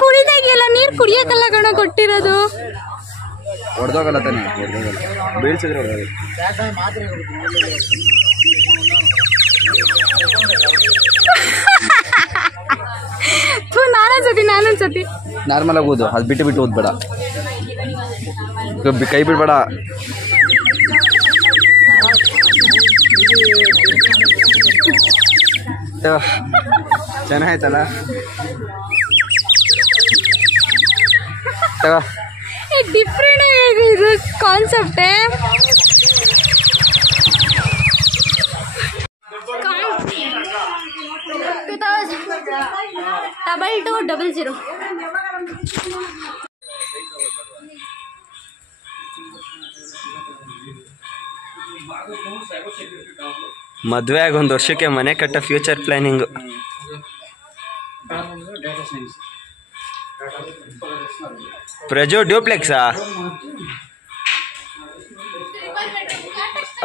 ಕುಡಿದಾಗೆಲ್ಲ ನೀರು ಕುಡಿಯಕ್ಕಲ್ಲ ಕಣ ಕೊಟ್ಟಿರೋದು. ಹೊಡೆದೋಗಲ್ಲ ತಾನೆ, ಬೀಳ್ಸಿದ್ರೆ ಹೊಡೆದೋಗ. ನಾನೊಂದ್ಸತಿ ನಾರ್ಮಲ್ ಆಗಿ ಓದು, ಅದು ಬಿಟ್ಟು ಓದ್ಬೇಡ, ಕೈ ಬಿಡ್ಬೇಡ. ಚೆನ್ನಾಯ್ತಲ್ಲ? ಡಿಫ್ರೆಂಟ್ ಆಗಿದೆ ಇದು ಕಾನ್ಸೆಪ್ಟೇ. 2200. ಮದುವೆ ಆಗಿ 1 ವರ್ಷಕ್ಕೆ ಮನೆ ಕಟ್ಟ ಫ್ಯೂಚರ್ ಪ್ಲಾನಿಂಗ್. ಪ್ರಜೋ ಡ್ಯೂಪ್ಲೆಕ್ಸಾ?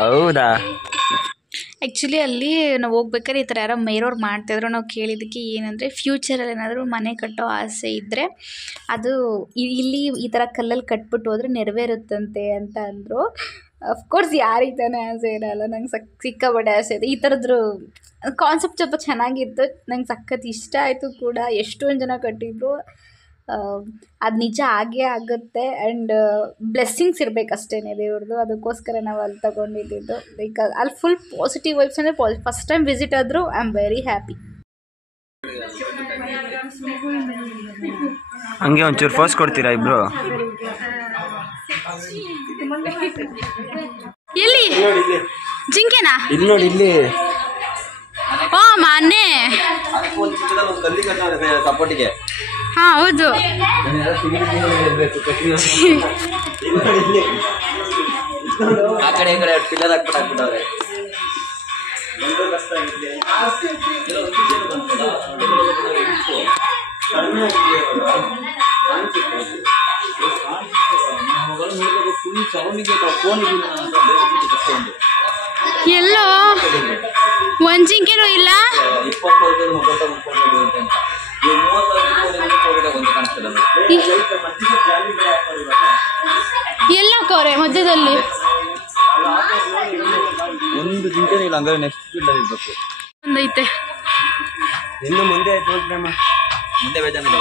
ಹೌದಾ? ಆ್ಯಕ್ಚುಲಿ ಅಲ್ಲಿ ನಾವು ಹೋಗ್ಬೇಕಾದ್ರೆ ಈ ಥರ ಯಾರೋ ಮೇರೋರು ಮಾಡ್ತಾಯಿದ್ರು. ನಾವು ಕೇಳಿದ್ದಕ್ಕೆ ಏನಂದರೆ ಫ್ಯೂಚರಲ್ಲಿ ಏನಾದರೂ ಮನೆ ಕಟ್ಟೋ ಆಸೆ ಇದ್ದರೆ ಅದು ಇಲ್ಲಿ ಈ ಥರ ಕಲ್ಲಲ್ಲಿ ಕಟ್ಬಿಟ್ಟು ಹೋದರೆ ನೆರವೇರುತ್ತಂತೆ ಅಂತ ಅಂದರು. ಅಫ್ಕೋರ್ಸ್ ಯಾರಿಗೆ ತಾನೇ ಆಸೆ ಇರೋಲ್ಲ. ನಂಗೆ ಸಿಕ್ಕಾಪಟ್ಟೆ ಆಸೆ ಇದೆ. ಈ ಥರದ್ದು ಕಾನ್ಸೆಪ್ಟ್ ಸ್ವಲ್ಪ ಚೆನ್ನಾಗಿತ್ತು, ನಂಗೆ ಸಖತ್ ಇಷ್ಟ ಆಯಿತು ಕೂಡ. ಎಷ್ಟೊಂದು ಜನ ಕಟ್ಟಿದ್ರು. ಅದು ನಿಜ ಆಗೇ ಆಗುತ್ತೆ. ಆ್ಯಂಡ್ ಬ್ಲೆಸ್ಸಿಂಗ್ಸ್ ಇರಬೇಕಷ್ಟೇ ದೇವ್ರದ್ದು. ಅದಕ್ಕೋಸ್ಕರ ನಾವು ಅಲ್ಲಿ ತಗೊಂಡಿದ್ದು. ಲೈಕ್ ಅಲ್ಲಿ ಫುಲ್ ಪಾಸಿಟಿವ್ ವೈಬ್ಸ್ ಅಂದರೆ ಫಸ್ಟ್ ಟೈಮ್ ವಿಸಿಟ್ ಆದರೂ ಐ ಆಮ್ ವೆರಿ ಹ್ಯಾಪಿ. ಹಂಗೆ ಒಂಚೂರು ಫೋಸ್ ಕೊಡ್ತೀರಾ ಇಬ್ರು? ಎಲ್ಲಿ ಜಿಂಕೆನಾ? ಇಲ್ಲಿ ನೋಡಿ, ಇಲ್ಲಿ. ಓ ಮನೆ. ಸಪೋರ್ಟಿಗೆ. ಹಾ ಹೌದು. ಆ ಕಡೆ ಈ ಕಡೆ ಪಿಲ್ಲರ್ ಹಾಕ್ಬಿಟ್ಟಾರೆ. ಎಲ್ಲೋ ಒಂದ್ ಜಿಂಕೆನೂ ಇಲ್ಲ. ಎಲ್ಲ ಕೋರೆ ಮಧ್ಯದಲ್ಲಿ ಒಂದು ಜಿಂಕೆನೂ ಇಲ್ಲ. ಹಂಗಾರೆ ನೆಕ್ಸ್ಟ್ ಫೀಲ್ಡ್ ಇರ್ಬೇಕು. ಒಂದೈತೆ ಇನ್ನು ಮುಂದೆ ಆಯ್ತು ಹೋಗ್ರಮ್ಮ. ಮುಂದೆ ಬೇಜಾನಿದೆ.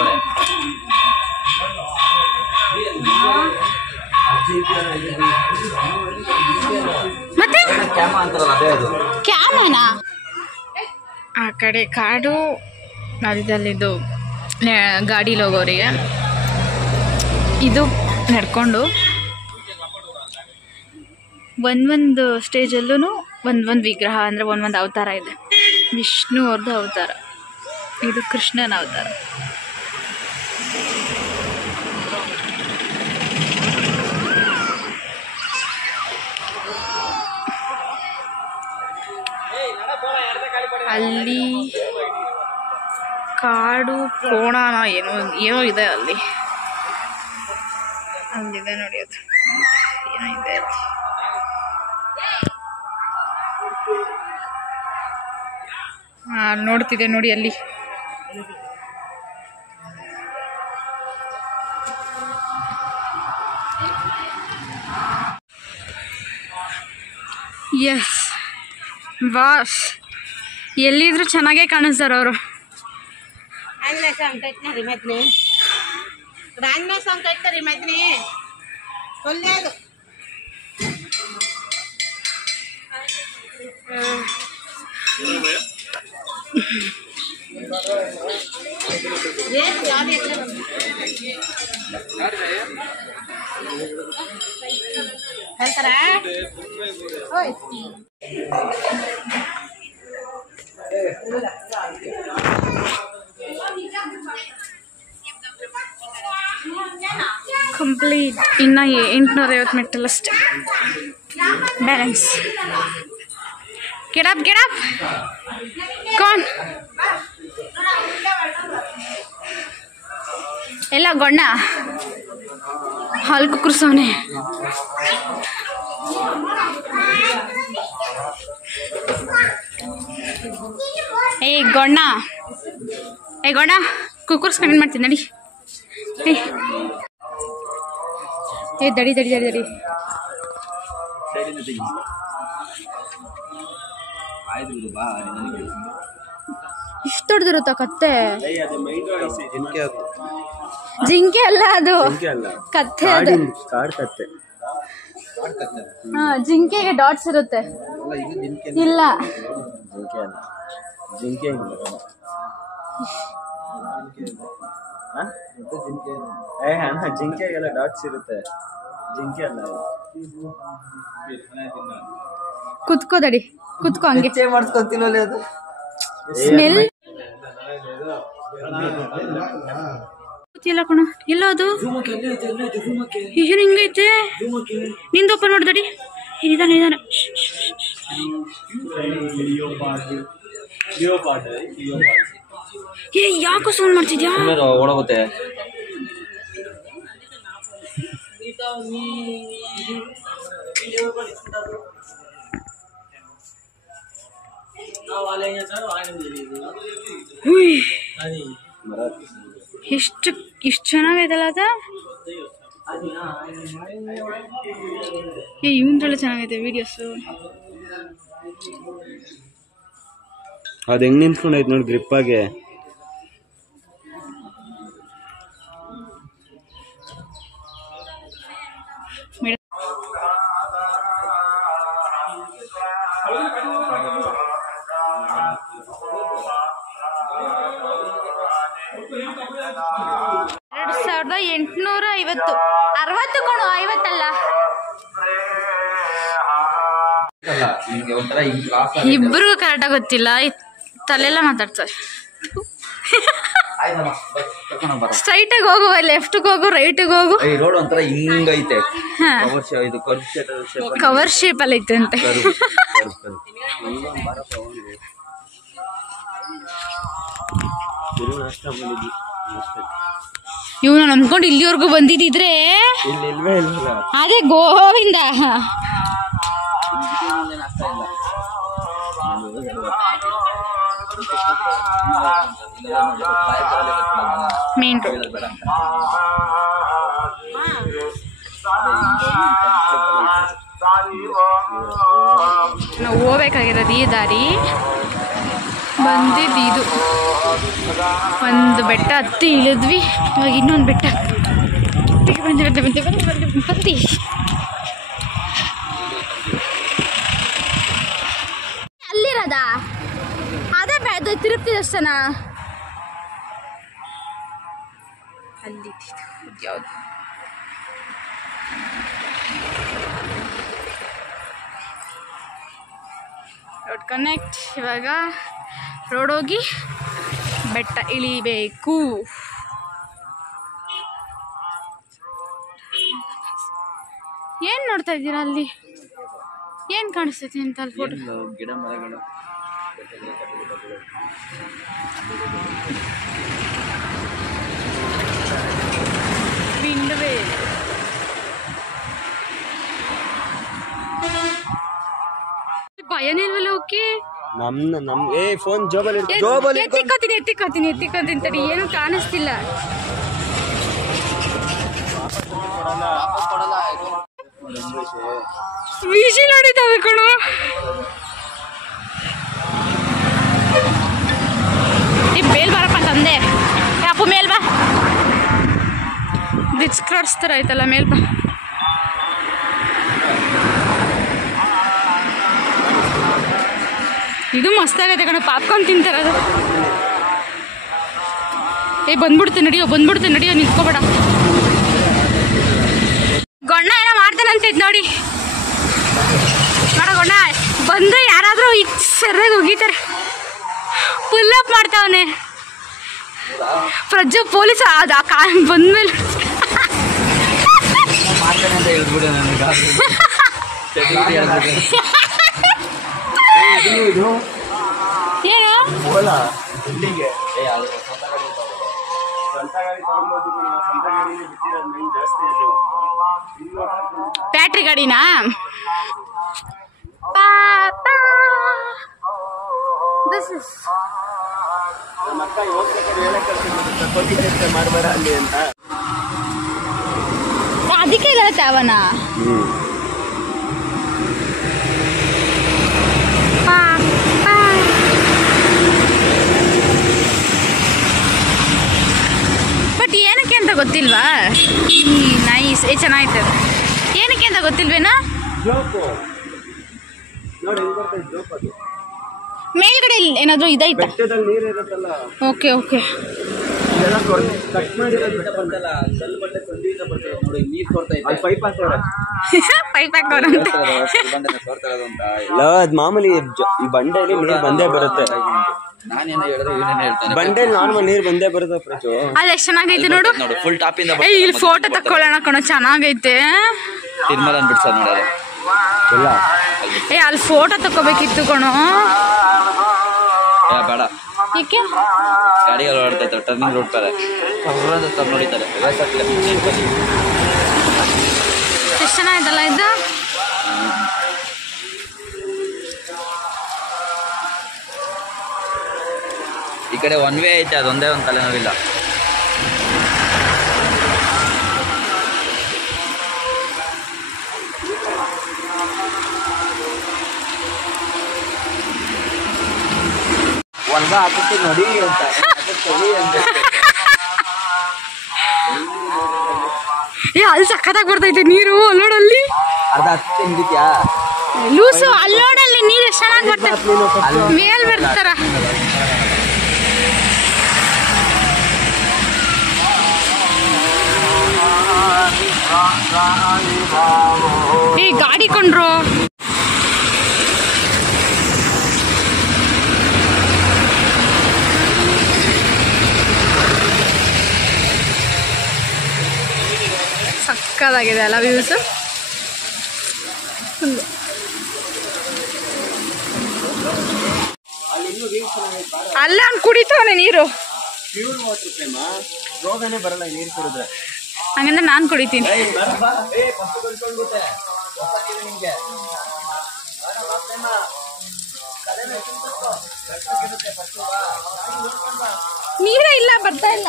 ಮತ್ತೆ ಕ್ಯಾಮ ಅಂತಾರಲ್ಲ ಅದೇ ಅದು. ಕ್ಯಾಮನಾ? ಆ ಕಡೆ ಕಾಡು ಮಧ್ಯದಲ್ಲಿದ್ದು ಗಾಡೀಲಿ ಹೋಗೋರಿಗೆ, ಇದು ನಡ್ಕೊಂಡು ಒಂದೊಂದು ಸ್ಟೇಜಲ್ಲೂ ಒಂದೊಂದು ವಿಗ್ರಹ ಅಂದರೆ ಒಂದೊಂದು ಅವತಾರ ಇದೆ. ವಿಷ್ಣು ಅವ್ರದ್ದು ಅವತಾರ, ಇದು ಕೃಷ್ಣನ ಅವತಾರ. ಅಲ್ಲಿ ಕಾಡು ಕೋಣನ ಏನೋ ಏನೋ ಇದೆ ಅಲ್ಲಿ. ಅಲ್ಲಿದೆ ನೋಡಿ, ಅದು ಏನೋ ಇದೆ. ನೋಡ್ತಿದೆ ನೋಡಿ ಅಲ್ಲಿ. ಎಸ್ ಬಾಸ್, ಎಲ್ಲಿದ್ರು ಚೆನ್ನಾಗೇ ಕಾಣಿಸ್ತಾರ ಅವರು. ಕಂಪ್ಲೀಟ್ ಇನ್ನು 850 ಮೆಟ್ಟಲಷ್ಟೇ ಬ್ಯಾಲೆನ್ಸ್. ಗೆಡಪ್ ಗೆಡಪ್ ಕಾನ್ ಎಲ್ಲ ಗೊಣ್ಣ ಹಾಲು ಕುಕ್ಕರ್ಸವನೆ. ಏ ಗೊಣ್ಣ, ಏ ಗೊಣ್ಣ ಕುಕ್ಕರ್ಸ್ಕೊಂಡು ಏನು ಮಾಡ್ತೀನಿ ನಡಿ. ಏ ದಡಿ ದಡಿ ದಡಿ ದಡಿ. ಇಷ್ಟು ದೊಡ್ಡದಿರುತ್ತಾ ಕತ್ತೆ? ಜಿಂಕೆ ಅಲ್ಲ ಅದು, ಕತ್ತೆ ಅದು. ಹಾ, ಜಿಂಕೆಗೆ ಡಾಟ್ಸ್ ಇರುತ್ತೆ. ಇಲ್ಲ ಜಿಂಕೆಗೆಲ್ಲ ಡಾಟ್ಸ್ ಇರುತ್ತೆ, ಜಿಂಕೆ ಅಲ್ಲ. ಕುತ್ಕೋದಡಿ, ಕುತ್ಕೋ ಹಂಗೆ. ಮಾಡಿಸ್ಕೊಂತೀನಿ ಅದು ಸ್ಮೆಲ್ ಗೊತ್ತಿಲ್ಲ ಕಣ ಎಲ್ಲ ಅದು ಏನು ಹಿಂಗೈತೆ ನಿಂದು ಓಪನ್ ಮಾಡ್ದಡಿ ನಿಧಾನ ನಿಧಾನ ಏ ಯಾಕೋ ಸೌಂಡ್ ಮಾಡ್ತಿದ್ಯಾ ಓಡೋಗುತ್ತೆ ಎಷ್ಟು ಚೆನ್ನಾಗೈತಲ್ಲ ಅದ ಇವಂದ್ರೆಲ್ಲ ಚೆನ್ನಾಗೈತೆ ವಿಡಿಯೋಸು ಅದು ಹೆಂಗ್ ನಿಂತ್ಕೊಂಡೈತೆ ನೋಡಿ ಗ್ರಿಪ್ ಆಗಿ $2850 60 ಕಣೋ 50 ಅಲ್ಲ ಇಬ್ರಿಗೂ ಕರೆಕ್ಟಾಗಿ ಗೊತ್ತಿಲ್ಲ ತಲೆಲ್ಲ ಮಾತಾಡ್ತಾರೆ ಸ್ಟ್ರೈಟಾಗಿ ಹೋಗು ಲೆಫ್ಟ್ಗೆ ಹೋಗು ರೈಟಿಗೆ ಹೋಗು ರೋಡ್ ಒಂಥರ ಹಿಂಗೈತೆ ಕವರ್ ಶೇಪ್ ಅಲ್ಲಿ ಐತೆ ಅಂತೆ ಇವನು ನಂಬ್ಕೊಂಡು ಇಲ್ಲಿವರೆಗೂ ಬಂದಿದ್ರೆ ಅದೇ ಗೋವಿಂದ ಮೇನ್ ರೋಡ್ ನಾವು ಹೋಗ್ಬೇಕಾಗಿರೋದು ಈ ದಾರಿ ಬಂದಿದ್ದು ಇದು ಒಂದು ಬೆಟ್ಟ ಹತ್ತಿ ಇಳಿದ್ವಿ ಇವಾಗ ಇನ್ನೊಂದು ಬೆಟ್ಟ ಬಂದು ಅಲ್ಲಿರೋದ ಅದೇ ಬೆಳೆದ ತಿರುಪ್ತಿ ದರ್ಶನ ಅಲ್ಲಿ ಯಾವುದು ರೋಡ್ ಕನೆಕ್ಟ್ ಇವಾಗ ರೋಡ್ ಹೋಗಿ ಬೆಟ್ಟ ಇಳಿಬೇಕು ಏನ್ ನೋಡ್ತಾ ಇದ್ದೀರಾ ಅಲ್ಲಿ ಏನ್ ಕಾಣಿಸ್ತೈತಿ ಅಂತ ಅಲ್ಲಿ ಫೋಟೋ ಗಿಡ ಮರಗಳು ವಿಂಡ್ವೇ ಭಯನೇ ಇಲ್ವಲ್ಲ ಓಕೆ ಫೋನ್ ಜೋಬಲ್ಲಿ ಎತ್ತಿಕ್ಕೋತೀನಿ ತಡಿ ಏನು ಕಾಣಿಸ್ತಿಲ್ಲ ವಿಜಿಲ್ ಹೊಡಿತಾವೆ ಕಣೋ ಮೇಲ್ ಬಾರಪ್ಪ ತಂದೆ ಅಪ್ಪು ಮೇಲ್ ಬಾ ಬ್ರಿಡ್ಜ್ ಕ್ರಾಸ್ ಥರ ಆಯ್ತಲ್ಲ ಮೇಲ್ ಬಾ ಇದು ಮಸ್ತಾಗೈತೆ ಕಣ ಪಾಪ್ಕಾರ್ನ್ ತಿಂತಾರದು ಬಂದ್ಬಿಡ್ತೆ ನಡಿಯೋ ನಿಂತ್ಕೋಬೇಡ ಗೊಣ್ಣ ಏನೋ ಮಾಡ್ತಾನಂತ ನೋಡಿ ನೋಡ ಗೊಣ್ಣ ಬಂದು ಯಾರಾದರೂ ಈಗ ಸರಿಯಾಗಿ ಹೋಗಿತಾರೆ ಫುಲ್ ಅಪ್ ಮಾಡ್ತಾವನೆ ಪ್ರಜ್ಜು ಪೊಲೀಸ್ ಬಂದ್ಮೇಲೆ ಬ್ಯಾಟ್ರಿ ಗಾಡಿನಾ ಅದಕ್ಕೆ ಹೇಳತ್ತೆ ಅವನ ಬಟ್ ಏನಕ್ಕೆ ಅಂತ ಗೊತ್ತಿಲ್ವಾ ನೈಸ್ ಚೆನ್ನಾಯ್ತದೆ ಏನಕ್ಕೆ ಅಂತ ಗೊತ್ತಿಲ್ವೇನಾ ಮೇಲ್ಗಡೆ ಏನಾದ್ರು ಇದೈತಾ ಓಕೆ ಮಾಮೂಲಿ ಈ ಬಂಡೆಯಲ್ಲಿ ನೀರು ಬಂದೇ ಬರುತ್ತೆ ನಾನೇನು ಹೇಳಿದ್ರೆ ಇವನೇನು ಹೇಳ್ತಾನೆ. ಬಂಡೆ ನಾರ್ಮಲ್ ನೀರು ಬಂದೇ ಬರುತ್ತೆ ಪ್ರಚು. ಅದು ಎಷ್ಟು ಚೆನ್ನಾಗೈತೆ ನೋಡು. ನೋಡು ಫುಲ್ ಟಾಪಿಂದ ಇಲ್ಲಿ ಫೋಟೋ ತಕ್ಕೊಳ್ಳೋಣ ಕಣೋ, ಚೆನ್ನಾಗೈತೆ. ತಿರ್ಮಲ ಅಂದ್ಬಿಡ್ಸ ನೋಡಲ್ಲ ಇಲ್ಲ ಅಲ್ಲಿ ಫೋಟೋ ತಕ್ಕೋಬೇಕಿತ್ತು ಕಣೋ. ಬೇಡ ಏಕೆ? ಗಾಡಿಗಳು ಓಡ್ತೈತೆ, ಟರ್ನಿಂಗ್ ರೋಡ್ ತಾರೆ ನೋಡಿದ್ದಾರೆ. ಎಷ್ಟು ಚೆನ್ನಾಗಿತ್ತಲ್ಲ ಇದು. ಈ ಕಡೆ ಒನ್ ವೇ ಐತೆ, ಅದೊಂದೇ ಒಂದು ತಲೆನೋವಿಲ್ಲ. ಒಂದ ಹಾಕಿ ನೋಡಿ ಅಂತ ಅಲ್ಲಿ ಸಕ್ಕತ್ತಾಗಿ ಬರ್ತೈತೆ ನೀರು. ಅಲ್ಲೋಡಲ್ಲಿ ಅರ್ಧ ಹತ್ತು ನಿಂದಿದ್ಯಾ ಲೂಸು. ಅಲ್ಲೋಡಲ್ಲಿ ನೀರು ಎಷ್ಟು ಚೆನ್ನಾಗಿ ಬರ್ತೈತೆ, ಮೇಲ್ ಬರ್ತಾರ. ಈ ಗಾಡಿ ಕೊಂಡ್ರು ಸಕ್ಕದಾಗಿದೆ ಅಲ್ಲ ವ್ಯೂಸ್. ಅಲ್ಲ ಅವ್ನು ಕುಡಿತವನೆ ನೀರು. ಪ್ಯೂರ್ ವಾಟರ್ ಪ್ರೇಮ, ರೋಗನೇ ಬರಲ್ಲ ನೀರು ಕುಡಿದ್ರೆ. ಹಂಗಂದ್ರೆ ನಾನು ಕುಡಿತೀನಿ. ನೀರೇ ಇಲ್ಲ, ಬರ್ತಾ ಇಲ್ಲ.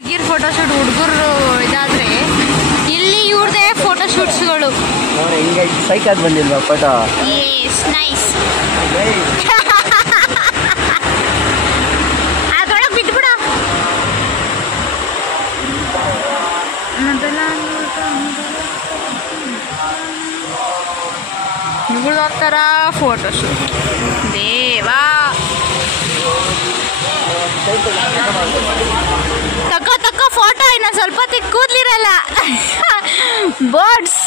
ಹುಡುಗಿರ್ ಫೋಟೋಶೂಟ್, ಹುಡುಗರು ಇದಾದ್ರೆ ಇಲ್ಲಿ ಇವ್ರದೇ ಫೋಟೋಶೂಟ್ಸ್ಗಳು. ಹಿಂಗೆ ಸೈಕ್ ಆಗಿ ಬಂದಿಲ್ವಾ ಫೋಟೋ? S nice. ಅದ್ರೊಳಗೆ ಬಿಟ್ಬಿಡ. ಇವ್ರದೊಂಥರ ಫೋಟೋಶೂಟ್ ದೇವಾ. ತಕ್ಕ ಫೋಟೋ ಇನ್ನ ಸ್ವಲ್ಪ ಕೂದ್ಲಿರಲ್ಲ. ಬರ್ಡ್ಸ್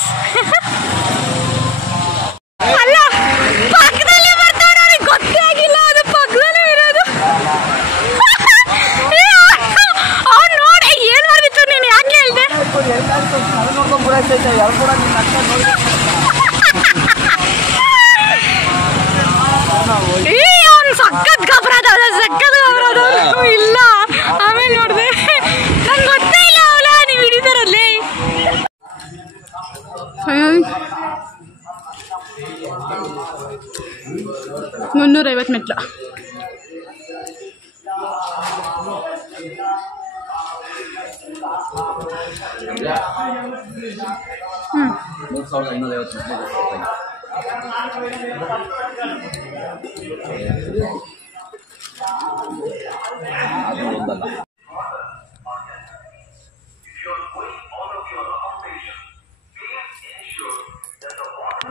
ಅಲ್ಲ, ಪಕ್ಕದಲ್ಲೇ ಬರ್ತಾವ್ರೆ, ಅವ್ರಿಗೆ ಗೊತ್ತೇ ಆಗಿಲ್ಲ ಅದು ಪಕ್ಕದಲ್ಲೇ ಇರೋದು. ಅವ್ನು ನೋಡಿ ಏನ್ ಮಾಡಿತ್ತು ನೀನು, ಯಾಕೆ ಹೇಳ್ದೆ? ಅವ್ನು ಸಕ್ಕತ್ ಗಬ್ರಾದ, ಸಕ್ಕತ್ ಗಬ್ರಾದ. ಇಲ್ಲ ಆಮೇಲೆ ನೋಡ್ದೆ, ನಂಗೆ ಗೊತ್ತೇ ಇಲ್ಲ ಅವಳ ನೀವು ಹಿಡಿತಾರಲ್ಲಿ. 350 ಮೆಟ್ಲು. ಹ್ಞೂ 3550 ಅದು ಒಂದಲ್ಲ.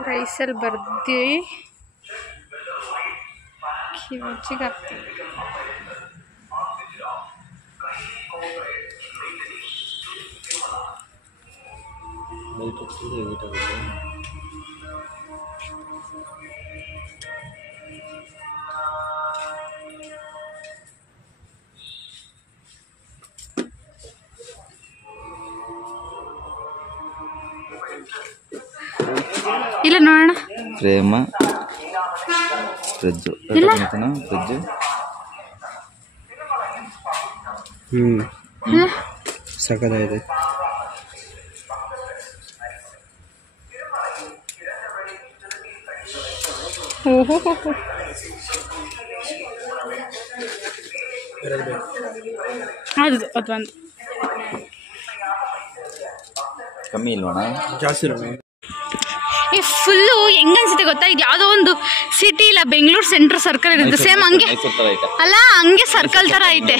ರೈಸಲ್ಲಿ ಬರ್ದು ಕಿವಿಚಿಗೆ ಹಾಕ್ತೀವಿ. ಇಲ್ಲ ನೋಡೋಣ. ಪ್ರೇಮ ಫ್ರಿಜ್ಜು ಫ್ರಿಜ್ಜು. ಸಕ್ಕದಾಗಿದೆ. ಓಹೋ ಅದು ಅದೊಂದು ಕಮ್ಮಿ ಇಲ್ವಣ, ಜಾಸ್ತಿ. ಈ ಫುಲ್ಲು ಹೆಂಗನ್ಸುತ್ತೆ ಗೊತ್ತಾ, ಇದು ಯಾವುದೋ ಒಂದು ಸಿಟಿ ಇಲ್ಲ, ಬೆಂಗಳೂರು ಸೆಂಟ್ರ್ ಸರ್ಕಲ್ ಇರುತ್ತೆ ಸೇಮ್ ಹಂಗೆ ಅಲ್ಲ, ಹಂಗೆ ಸರ್ಕಲ್ ಥರ ಐತೆ.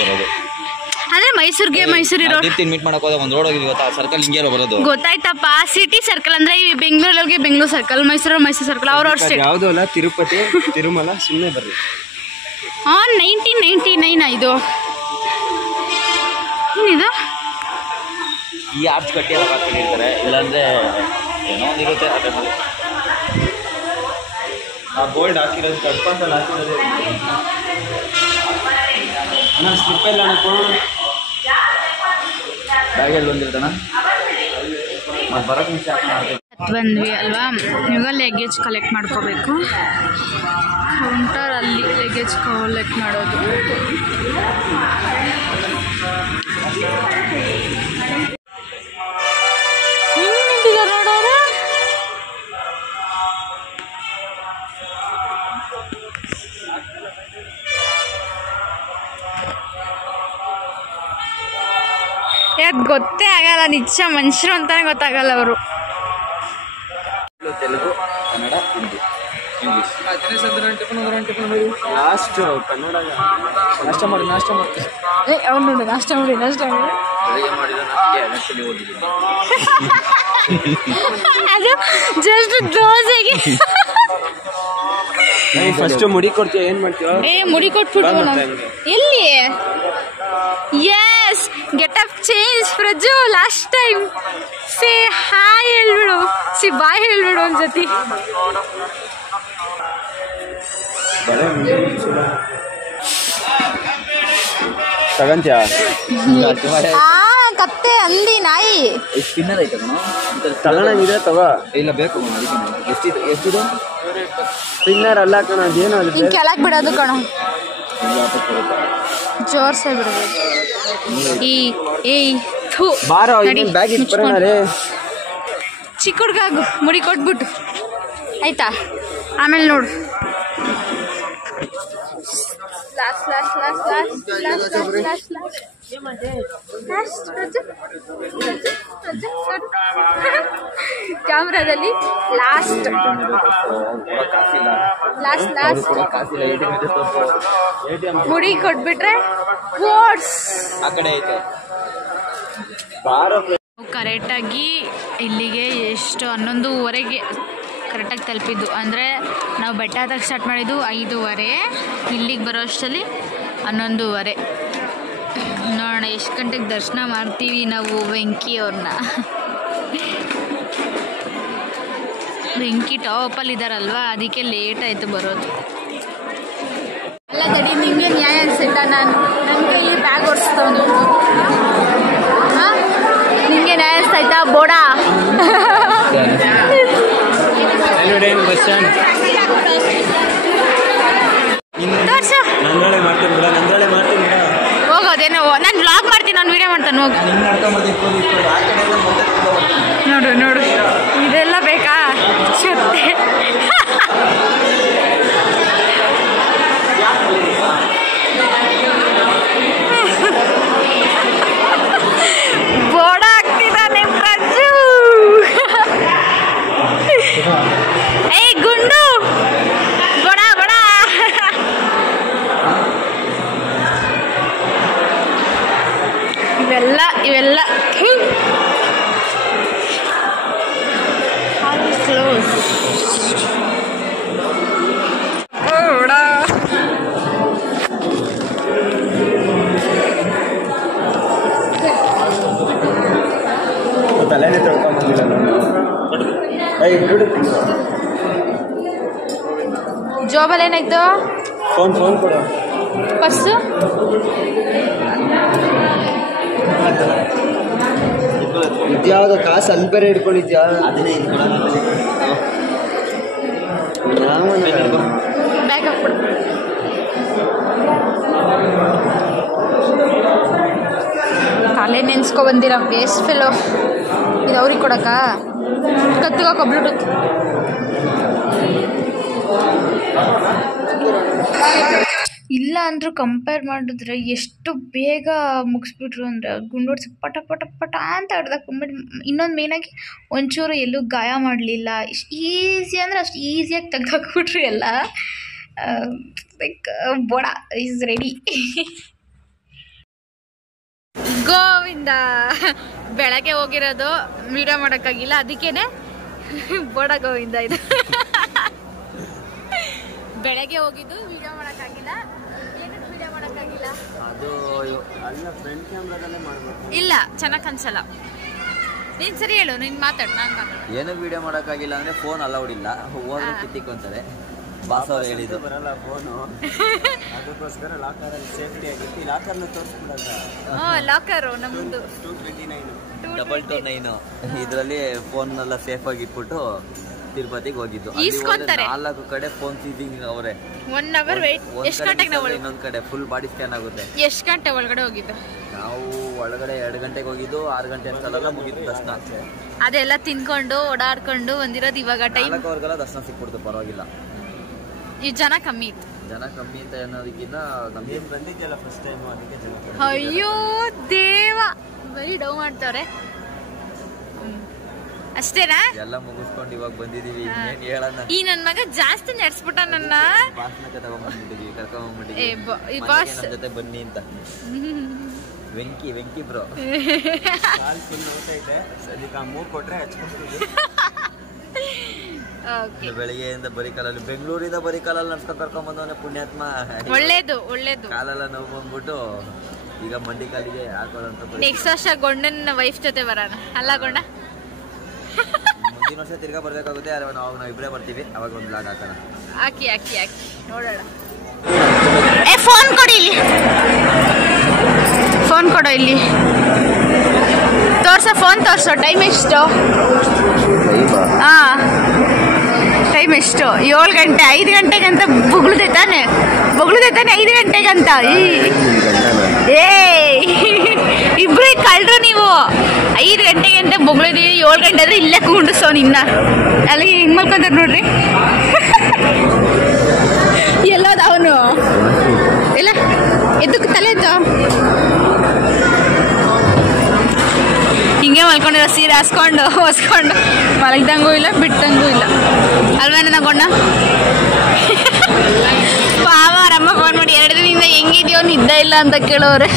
ಅಂದ್ರೆ ಮೈಸೂರಿಗೆ ಮೈಸೂರು ಇರೋ ಮೀಟ್ ಮಾಡಕ್ ಹೋದಾಗ ಒಂದು ರೋಡ್ ಹೋಗಿದ್ವಿ ಗೊತ್ತಾ, ಸರ್ಕಲ್ ಹಿಂಗೆ ಬರೋದು ಗೊತ್ತಾಯ್ತಪ್ಪ. ಸಿಟಿ ಸರ್ಕಲ್ ಅಂದ್ರೆ ಈ ಬೆಂಗಳೂರಿಗೆ ಬೆಂಗಳೂರು ಸರ್ಕಲ್, ಮೈಸೂರು ಮೈಸೂರು ಸರ್ಕಲ್, ಅವ್ರವ್ರ ಸ್ಟೇಟ್. ಯಾವುದೂ ಅಲ್ಲ, ತಿರುಪತಿ ತಿರುಮಲ, ಸುಮ್ಮನೆ ಬರ್ರಿ. 1999 ಇದು ಏನಿದು ಈ ಆರ್ಚ್ ಕಟ್ಟಿ ಎಲ್ಲ ಹಾಕೊಂಡಿರ್ತಾರೆ, ಇಲ್ಲಾಂದರೆ ಏನೋ ಒಂದಿರುತ್ತೆ ಆ ಟೈಮಲ್ಲಿ. ಆ ಬೋಲ್ಡ್ ಹಾಕಿರೋದು ಕಟ್ಕೊಂತಲ್ಲಿ ಹಾಕಿರೋದು ಅಣ್ಣ ಸ್ಲಿಪ್ ಇಲ್ಲ ಅಣ್ಣ ಕೊಡೋಣ. ಬ್ಯಾಗಲ್ಲಿ ಬಂದಿರ್ತಾನ ಮತ್ತು ಬರೋಕ್ಕೆ ಮುಂಚೆ ಹಾಕೋಣ. ಬಂದ್ವಿ ಅಲ್ವಾ, ಇವಾಗ ಲಗೇಜ್ ಕಲೆಕ್ಟ್ ಮಾಡ್ಕೋಬೇಕು. ಕೌಂಟರಲ್ಲಿ ಲಗೇಜ್ ಕಲೆಕ್ಟ್ ಮಾಡೋದು. ನೋಡೋರು ಯಾಕೆ ಗೊತ್ತೇ ಆಗಲ್ಲ, ನಿಜ ಮನುಷ್ಯರು ಅಂತಾನೆ ಗೊತ್ತಾಗಲ್ಲ ಅವರು. ತೆಲುಗು, ಕನ್ನಡ, ಹಿಂದಿ, ಇಂಗ್ಲೀಷ್. ಲಾಸ್ಟ್ ಕನ್ನಡ ನಾಷ್ಟ ಮಾಡಿ ಅವ್ನು ನೋಡಿ ನಾಷ್ಟ ಮಾಡಿ ಬೆಳಗ್ಗೆ ಮಾಡಿದ ನಾಷ್ಟಿಗೆ ಆ್ಯಕ್ಚುಲಿ ಓದಿದ್ದೀನಿ. ಅದು ಜಸ್ಟ್ ದೋಸೆಗೆ. ಫಸ್ಟ್ ಮುಡಿ ಕೊಡ್ತೀಯ, ಏನ್ ಮಾಡ್ತೀವ? ಮುಡಿ ಕೊಟ್ಬಿಟ್ಟು ಎಲ್ಲಿ? Yes, get up change Praju. Last time say hi ಹೇಳ್ಬಿಡು, ಸಿ ಬಾಯ್ ಹೇಳ್ಬಿಡು ಒಂದ್ಸತಿ. ತಗಂತ್ಯಾ? ಕತ್ತೆ ಅಂದಿ ನಾಯಿ ಸ್ಪಿನ್ನರ್ ಐತೆ ಕಣ, ತಗೊಳಂಗಿದೆ ತಗೋ. ಇಲ್ಲ ಬೇಕು ಅದಕ್ಕೆ. ಎಷ್ಟಿದೆ? ಸ್ಪಿನ್ನರ್ ಅಲ್ಲ ಕಣ, ಅದೇನು ಅದು ಹಿಂಗೆ ಕೆಳಗೆ ಬಿಡೋದು ಕಣ, ಜೋರ್ಸೆ ಬಿಡ್ಬೋದು. ಥೂ ಬಾರೋ, ನಡಿ, ಬ್ಯಾಗ್ ಇಟ್ಬರೋಣ ರೇ. ಚಿಕ್ಕ ಹುಡ್ಗಾಗು ಮುಡಿ ಕೊಟ್ಬಿಟ್ಟು ಆಯ್ತಾ, ಆಮೇಲೆ ನೋಡು. ಕ್ಯಾಮ್ರಾದಲ್ಲಿ ಲಾಸ್ಟ್ ಮುಡಿ ಕೊಟ್ಬಿಟ್ರೆ ಆ ಕಡೆ ಐತೆ. ಕರೆಕ್ಟಾಗಿ ಇಲ್ಲಿಗೆ ಎಷ್ಟು 11:30ಗೆ ಕರೆಕ್ಟಾಗಿ ತಲುಪಿದ್ದು. ಅಂದರೆ ನಾವು ಬೆಟ್ಟ ಹತ್ತಕ್ಕೆ ಸ್ಟಾರ್ಟ್ ಮಾಡಿದ್ದು 5:30, ಇಲ್ಲಿಗೆ ಬರೋ ಅಷ್ಟರಲ್ಲಿ 11:30. ನೋಡೋಣ ಎಷ್ಟು ಗಂಟೆಗೆ ದರ್ಶನ ಮಾಡ್ತೀವಿ ನಾವು ವೆಂಕಿ ಅವ್ರನ್ನ. ವೆಂಕಿ ಟಾಪಲ್ಲಿ ಇದ್ದಾರಲ್ವ, ಅದಕ್ಕೆ ಲೇಟ್ ಆಯಿತು ಬರೋದು. ಅಲ್ಲ ತಡಿ, ನಿಮಗೆ ನ್ಯಾಯ ಅನ್ಸಿಲ್ಲ, ನನ್ನ ಕೈಲಿ ಬ್ಯಾಗ್ ಓಡಿಸ್ತವನು. ಹಾಂ, ನಿಮಗೆ ನ್ಯಾಯ ಅನಿಸ್ತಾಯ್ತಾ ಬೋಡಾ? ಬಸ್ ಸ್ಟ್ಯಾಂಡ್ ನಂದ್ರೊಳಗೆ ಮಾಡ್ತೀನಿ ಬಿಡ, ನಂದ್ರೊಳಗೆ ಮಾಡ್ತೀನಿ ಬಿಡ. ಹೋಗೋದೇನೋ, ನಾನು ವ್ಲಾಗ್ ಮಾಡ್ತೀನಿ, ನಾನು ವೀಡಿಯೋ ಮಾಡ್ತಾನೆ ಹೋಗಿ. ನೋಡು ನೋಡು, ಇದೆಲ್ಲ ಬೇಕಾ ಸುತ್ತೆ. ಬೋಡ ಆಗ್ತಿದ್ದಾನೆ ಪ್ರಜು. ಏ ಗುಂಡು, ಬಡ ಬಡ. ಇವೆಲ್ಲ ಕ್ಲೋಸ್. ತಲೆನೇ ತೊಳ್ಕೊಂಬಂದಿಲ್ಲ ಜಾಬಲ್ಲಿ ಏನಾಯ್ತು? ಫೋನ್ ಕೊಡು. ಪರ್ಸು ಇದ್ಯಾವ್ದು ಕಾಸು ಅಲ್ಲಿ ಬೇರೆ ಹಿಡ್ಕೊಂಡಿದ್ಯಾ? ಅದನ್ನೇ ಬ್ಯಾಗ್ ಹಾಕ್ಬಿಡು. ತಲೆ ನೆನ್ಸ್ಕೊ ಬಂದಿರ ವೇಸ್ಟ್ ಫೆಲೋ. ಇದು ಅವ್ರಿಗೆ ಕೊಡಕ್ಕ ಕತ್ತಿಗಾಕ ಬ್ಲೂಟೂತ್. ಇಲ್ಲ ಅಂದರೂ ಕಂಪೇರ್ ಮಾಡಿದ್ರೆ ಎಷ್ಟು ಬೇಗ ಮುಗಿಸ್ಬಿಟ್ರು ಅಂದರೆ, ಗುಂಡೋಡ್ಸಿ ಪಟ ಪಟ ಪಟ ಅಂತ ಹೊಡೆದಾಕೊಂಡ್ಬಿಟ್ಟು. ಇನ್ನೊಂದು ಮೇಯ್ನಾಗಿ ಒಂಚೂರು ಎಲ್ಲೂ ಗಾಯ ಮಾಡಲಿಲ್ಲ. ಇಷ್ಟು ಈಸಿ ಅಂದರೆ ಅಷ್ಟು ಈಸಿಯಾಗಿ ತೆಗ್ದಾಕ್ಬಿಟ್ರು ಎಲ್ಲ. ಲೈಕ್ ಬೋಡ ಈಸ್ ರೆಡಿ. ಗೋವಿಂದ ಬೆಳಗ್ಗೆ ಹೋಗಿರೋದು ವೀಡಿಯೋ ಮಾಡೋಕ್ಕಾಗಿಲ್ಲ, ಅದಕ್ಕೇನೆ ಬೋಡ ಗೋವಿಂದ ಇದು. ಬೆಳಗ್ಗೆ ಹೋಗಿದ್ದು ವೀಡಿಯೋ ಮಾಡೋಕ್ಕಾಗಿಲ್ಲ. ಏನಕ್ಕೆ ವೀಡಿಯೋ ಮಾಡೋಕ್ಕಾಗಿಲ್ಲ? ಅದು ಅಲ್ಲ, ಫ್ರಂಟ್ ಕ್ಯಾಮ್ರಾದಲ್ಲೇ ಮಾಡಬೇಕು. ಇಲ್ಲ, ಚೆನ್ನಾಗಿ ಅನ್ಸಲ್ಲ. ನೀನು ಸರಿ ಹೇಳು, ನೀನು ಮಾತಾಡು, ನಾನು ಮಾತಾಡು. ಏನೂ ವಿಡಿಯೋ ಮಾಡೋಕ್ಕಾಗಿಲ್ಲ ಅಂದರೆ ಫೋನ್ ಅಲೌಡ್ ಇಲ್ಲ, ಹೋದ್ರೆ ಕಿತ್ತಿಕೊಂತಾರೆ. ಬಾಸ್ ಅವ್ರು ಹೇಳಿದ್ದು ಬರಲ್ಲ ಫೋನು, ಅದಕ್ಕೋಸ್ಕರ ಲಾಕರಲ್ಲಿ ಸೇಫ್ಟಿ ಆಗಿತ್ತು. ಈ ಲಾಕರ್ನ ತೋರಿಸ್ಬಿಡಲ್ಲ. ಲಾಕರು ನಮ್ಮದು 229 ಇದರಲ್ಲಿ ಫೋನ್ನೆಲ್ಲ ಸೇಫಾಗಿ ಇಟ್ಬಿಟ್ಟು ತಿರುಪತಿಗೆ ಹೋಗಿದ್ದು. ಈಸ್ಕೊಂತಾರೆ. 4 ಕಡೆ ಫೋನ್ ಸೀಸಿಂಗ್ ಅವರೇ. 1 ಅವರ್ ವೇಟ್. ಎಷ್ಟು ಗಂಟೆಗೆ ನಾವು ಇನ್ನೊಂದು ಕಡೆ ಫುಲ್ ಬಾಡಿ ಸ್ಕ್ಯಾನ್ ಆಗುತ್ತೆ. ಎಷ್ಟು ಗಂಟೆ ಒಳಗಡೆ ಹೋಗಿದ್ದು ನಾವು? ಒಳಗಡೆ 2 ಗಂಟೆಗೆ ಹೋಗಿದ್ದು, 6 ಗಂಟೆ ಅಷ್ಟೆಲ್ಲ ಮುಗಿದ್ದು ದರ್ಶನ. ಅದೆಲ್ಲ ತಿನ್ಕೊಂಡು ಓಡಾಡ್ಕೊಂಡು ಬಂದಿರೋದು. ಇವಾಗ ಟೈಮ್ 4 ಅವರ್ಗೆಲ್ಲ ದರ್ಶನ ಸಿಕ್ಬಿಡ್ತು, ಪರವಾಗಿಲ್ಲ. ಈ ಜನ ಕಮ್ಮಿ ಇತ್ತು. ಜನ ಕಮ್ಮಿ ಅಂತ ಅನ್ನೋದಕ್ಕಿಂತ ನಮ್ಗೆ ಬಂದಿದ್ದೆಲ್ಲ ಫಸ್ಟ್ ಟೈಮ್, ಅದಕ್ಕೆ ಜನ. ಅಯ್ಯೋ ದೇವ, ಬರೀ ಡೌ ಮಾಡ್ತವ್ರೆ. ಅಷ್ಟೇನಾ? ಎಲ್ಲ ಮುಗಿಸ್ಕೊಂಡು ಇವಾಗ ಬಂದಿದೀವಿ. ಇನ್ನೇನ್ ಹೇಳೋಣ. ಈ ನನ್ ಮಗ ಜಾಸ್ತಿ ನಡೆಸ್ಬಿಟ್ಟ ನನ್ನ. ಬಾಸ್ನ ತಗೊಂಡ್ಬಂದ್ಬಿಟ್ಟಿದ್ವಿ, ಕರ್ಕೊಂಡ್ಬಂದ್ಬಿಟ್ಟಿದ್ವಿ. ಬಾಸ್ ಜೊತೆ ಬನ್ನಿ ಅಂತ. ವೆಂಕಿ ಬ್ರೋ ಕಾಲ್ ಫುಲ್ ನೋಡ್ತಾ ಇದೆ. ಅದಕ್ಕೆ 3 ಕೊಟ್ರೆ ಹಚ್ಕೊಡ್ತೀವಿ. ಬೆಳಿಗ್ಗೆಯಿಂದ ಬರೀ ಕಾಲಲ್ಲಿ, ಬೆಂಗಳೂರಿಂದ ಬರೀ ಕಾಲಲ್ಲಿ ನಡ್ಸ್ಕೊಂಡು ಕರ್ಕೊಂಡ್ ಬಂದವನೇ ಪುಣ್ಯಾತ್ಮ. ಒಳ್ಳೇದು. ಕಾಲೆಲ್ಲ ನೋವು ಬಂದ್ಬಿಟ್ಟು ಈಗ ಮಂಡಿ ಕಾಲಿಗೆ ಹಾಕೋದಂತ. ನೆಕ್ಸ್ಟ್ ವರ್ಷ ಗೊಂಡನ ವೈಫ್ ಜೊತೆ ಬರೋಣ ಅಲ್ಲ ಗೊಂಡ? ಮುಂದಿನ ವರ್ಷ ತಿರ್ಗಾ ಬರ್ಬೇಕಾಗುತ್ತೆ. ಅವಾಗ ನಾವು ಇಬ್ಬರೇ ಬರ್ತೀವಿ. ಅವಾಗ ಒಂದು ಬ್ಲಾಗ್ ಹಾಕೋಣ. ಹಾಕಿ ನೋಡೋಣ. ಫೋನ್ ಕೊಡಿ, ಇಲ್ಲಿ ಫೋನ್ ಕೊಡೋ, ಇಲ್ಲಿ ತೋರ್ಸೋ, ಫೋನ್ ತೋರ್ಸೋ. ಟೈಮ್ ಎಷ್ಟು? ಟೈಮ್ ಎಷ್ಟು? 7 ಗಂಟೆ. 5 ಗಂಟೆಗಂತ ಬೊಗ್ಳುದೆ ತಾನೆ 5 ಗಂಟೆಗಂತ. ಇಬ್ರು ಕಳ್ರು ನೀವು. 5 ಗಂಟೆಗೆ ಅಂತ ಬೊಗಳಿದೀವಿ. 7 ಗಂಟೆ ಆದ್ರೆ ಇಲ್ಲೇ ಕೂಂಡಿಸೋ ನಿನ್ನ. ಅಲ್ಲಿ ಹಿಂಗ್ ಮಲ್ಕೊಂತಾರ ನೋಡ್ರಿ. ಎಲ್ಲೋದ ಅವನು? ಇಲ್ಲ ಎದಕ್ಕೆ ತಲೆ ಇತ್ತು? ಹಿಂಗೆ ಮಲ್ಕೊಂಡಿರೋ, ಸೀರೆ ಹಾಸ್ಕೊಂಡು ಹೊಸ್ಕೊಂಡು ಮಲಗ್ದಂಗೂ ಇಲ್ಲ, ಬಿಟ್ಟಂಗೂ ಇಲ್ಲ ಅಲ್ವಾ ನನ್ನ ಗೊಂಡ? ಪಾವ ಅವರಮ್ಮ ಫೋನ್ ಮಾಡಿ 2 ದಿನದಿಂದ ಹೆಂಗಿದ್ಯೋ, ನಿದ್ದೆ ಇಲ್ಲ ಅಂತ ಕೇಳೋರೆ.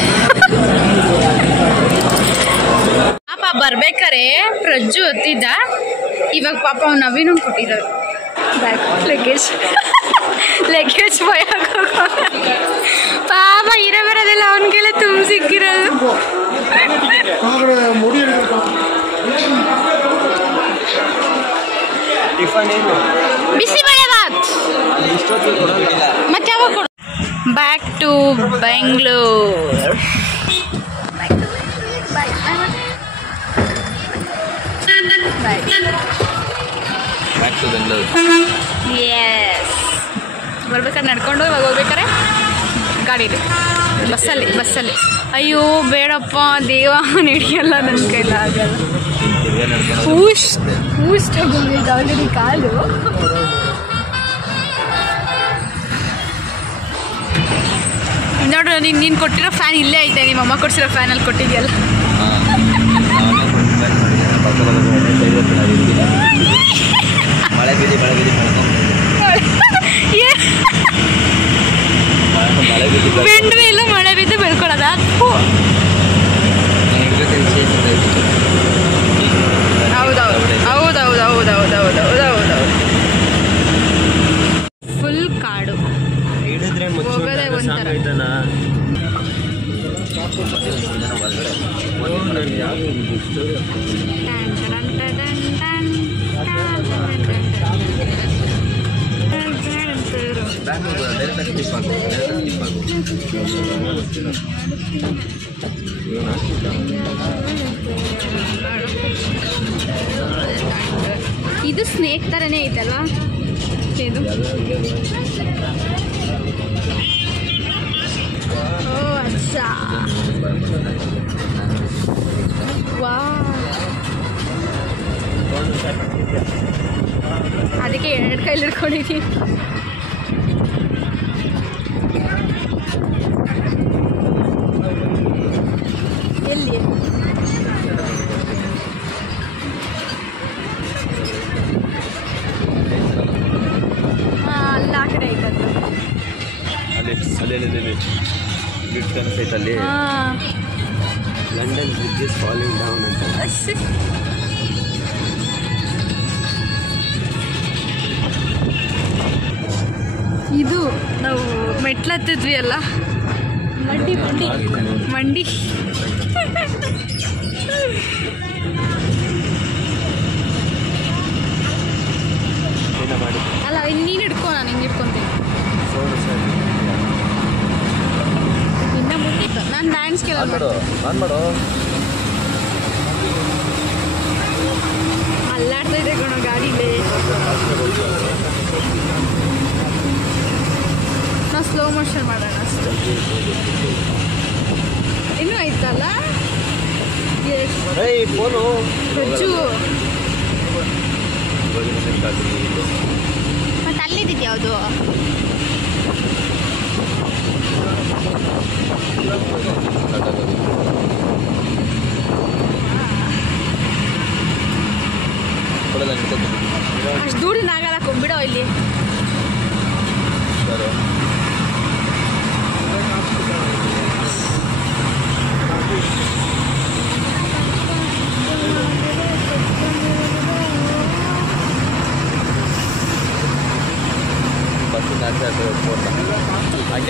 ಪಾಪ ಬರ್ಬೇಕಾರೆ ಪ್ರಜ್ಜು ಹೊತ್ತಿದ್ದ. ಇವಾಗ ಪಾಪ ಅವ್ನು ನವೀನು ಕೊಟ್ಟಿದ್ದಾರೆ ಲಗೇಜ್ ಭಯ. ಪಾಪ ಇರೋ ಬರೋದಿಲ್ಲ, ಅವನಿಗೆಲ್ಲ ತುಂಬ ಸಿಕ್ಕಿರೋದು. ಬಿಸಿ ಬೇಳೆ ಬಾತ್ ಮತ್ತೆ ಯಾವಾಗ ಕೊಡು? Back to Bengaluru. ಎಸ್, ಬರ್ಬೇಕಾದ್ರೆ ನಡ್ಕೊಂಡು, ಇವಾಗ ಹೋಗ್ಬೇಕಾರೆ ಗಾಡೀಲಿ, ಬಸ್ಸಲ್ಲಿ. ಅಯ್ಯೋ ಬೇಡಪ್ಪ ದೇವ, ನಡೆಯಲ್ಲ, ನನ್ನ ಕೈಲ ಆಗಲ್ಲ. ಹೂಸ್ಟ್ ಹೋಗಿದೆ ಆಲ್ರೆಡಿ ಕಾಲು. ನೋಡು, ನೀನು ಕೊಟ್ಟಿರೋ ಫ್ಯಾನ್ ಇಲ್ಲೇ ಐತೆ. ನಿಮ್ಮ ಅಮ್ಮ ಕೊಡ್ಸಿರೋ ಫ್ಯಾನಲ್ಲಿ ಕೊಟ್ಟಿದ್ಯಲ್ಲ. ಬೆಂಡ್ರೆ ಇಲ್ಲ, ಮಳೆ ಬಿದ್ದು ಬೆಳ್ಕೊಳ್ಳೋದ? ಹೌದೌದು. ಫುಲ್ ಕಾಡು, ಹೋಗೋದೇ ಒಂಥರ. ಇದು ಸ್ನೇಕ್ ಥರನೇ ಐತಲ್ವಾ ಇದು? ಓ ಅಚ್ಚಾ, ವಾ, ಅದಕ್ಕೆ 2 ಕೈಲಿ ಹಿಡ್ಕೊಂಡಿದ್ದೀನಿ. ಎಲ್ಲಿ? ಅಲ್ಲ, ಆ ಕಡೆ ಐತದ್ದು. ಅಲ್ಲಿ London bridge is falling down ಅಂತ. ಇದು ನಾವು ಮೆಟ್ಲತ್ತಿದ್ವಿ ಅಲ್ಲ, ಮಂಡಿ ಕಡೆಯಿಂದ ಮಾಡಿದ್ದು. ಅಲ್ಲ ನೀನು ಹಿಡ್ಕೊ, ನಾನು ಹಿಂಗೆ ಹಿಡ್ಕೊತೀನಿ. ಇನ್ನ ಮುಟ್ಟಿತ್ತು. ನಾನು ಡ್ಯಾನ್ಸ್ ಕೇಳೋದು ಮಾಡು. ಅಲ್ಲಾಡ್ತಾ ಇದೆ ಕಣೋ ಗಾಡಿಲೇ. ನಾವು ಸ್ಲೋ ಮೋಷನ್ ಮಾಡೋಣ ಅಷ್ಟು. ಇನ್ನೂ ಆಯ್ತಲ್ಲ ಫೋನು ರಜ್ಜು. ಮತ್ತೆ ಅಲ್ಲಿದ್ದಿದ್ದು ಯಾವುದು? ಅಷ್ಟು ದೂಡಿನ ಆಗಲ್ಲ, ಕೊಂಬಿಡೋ ಇಲ್ಲಿ.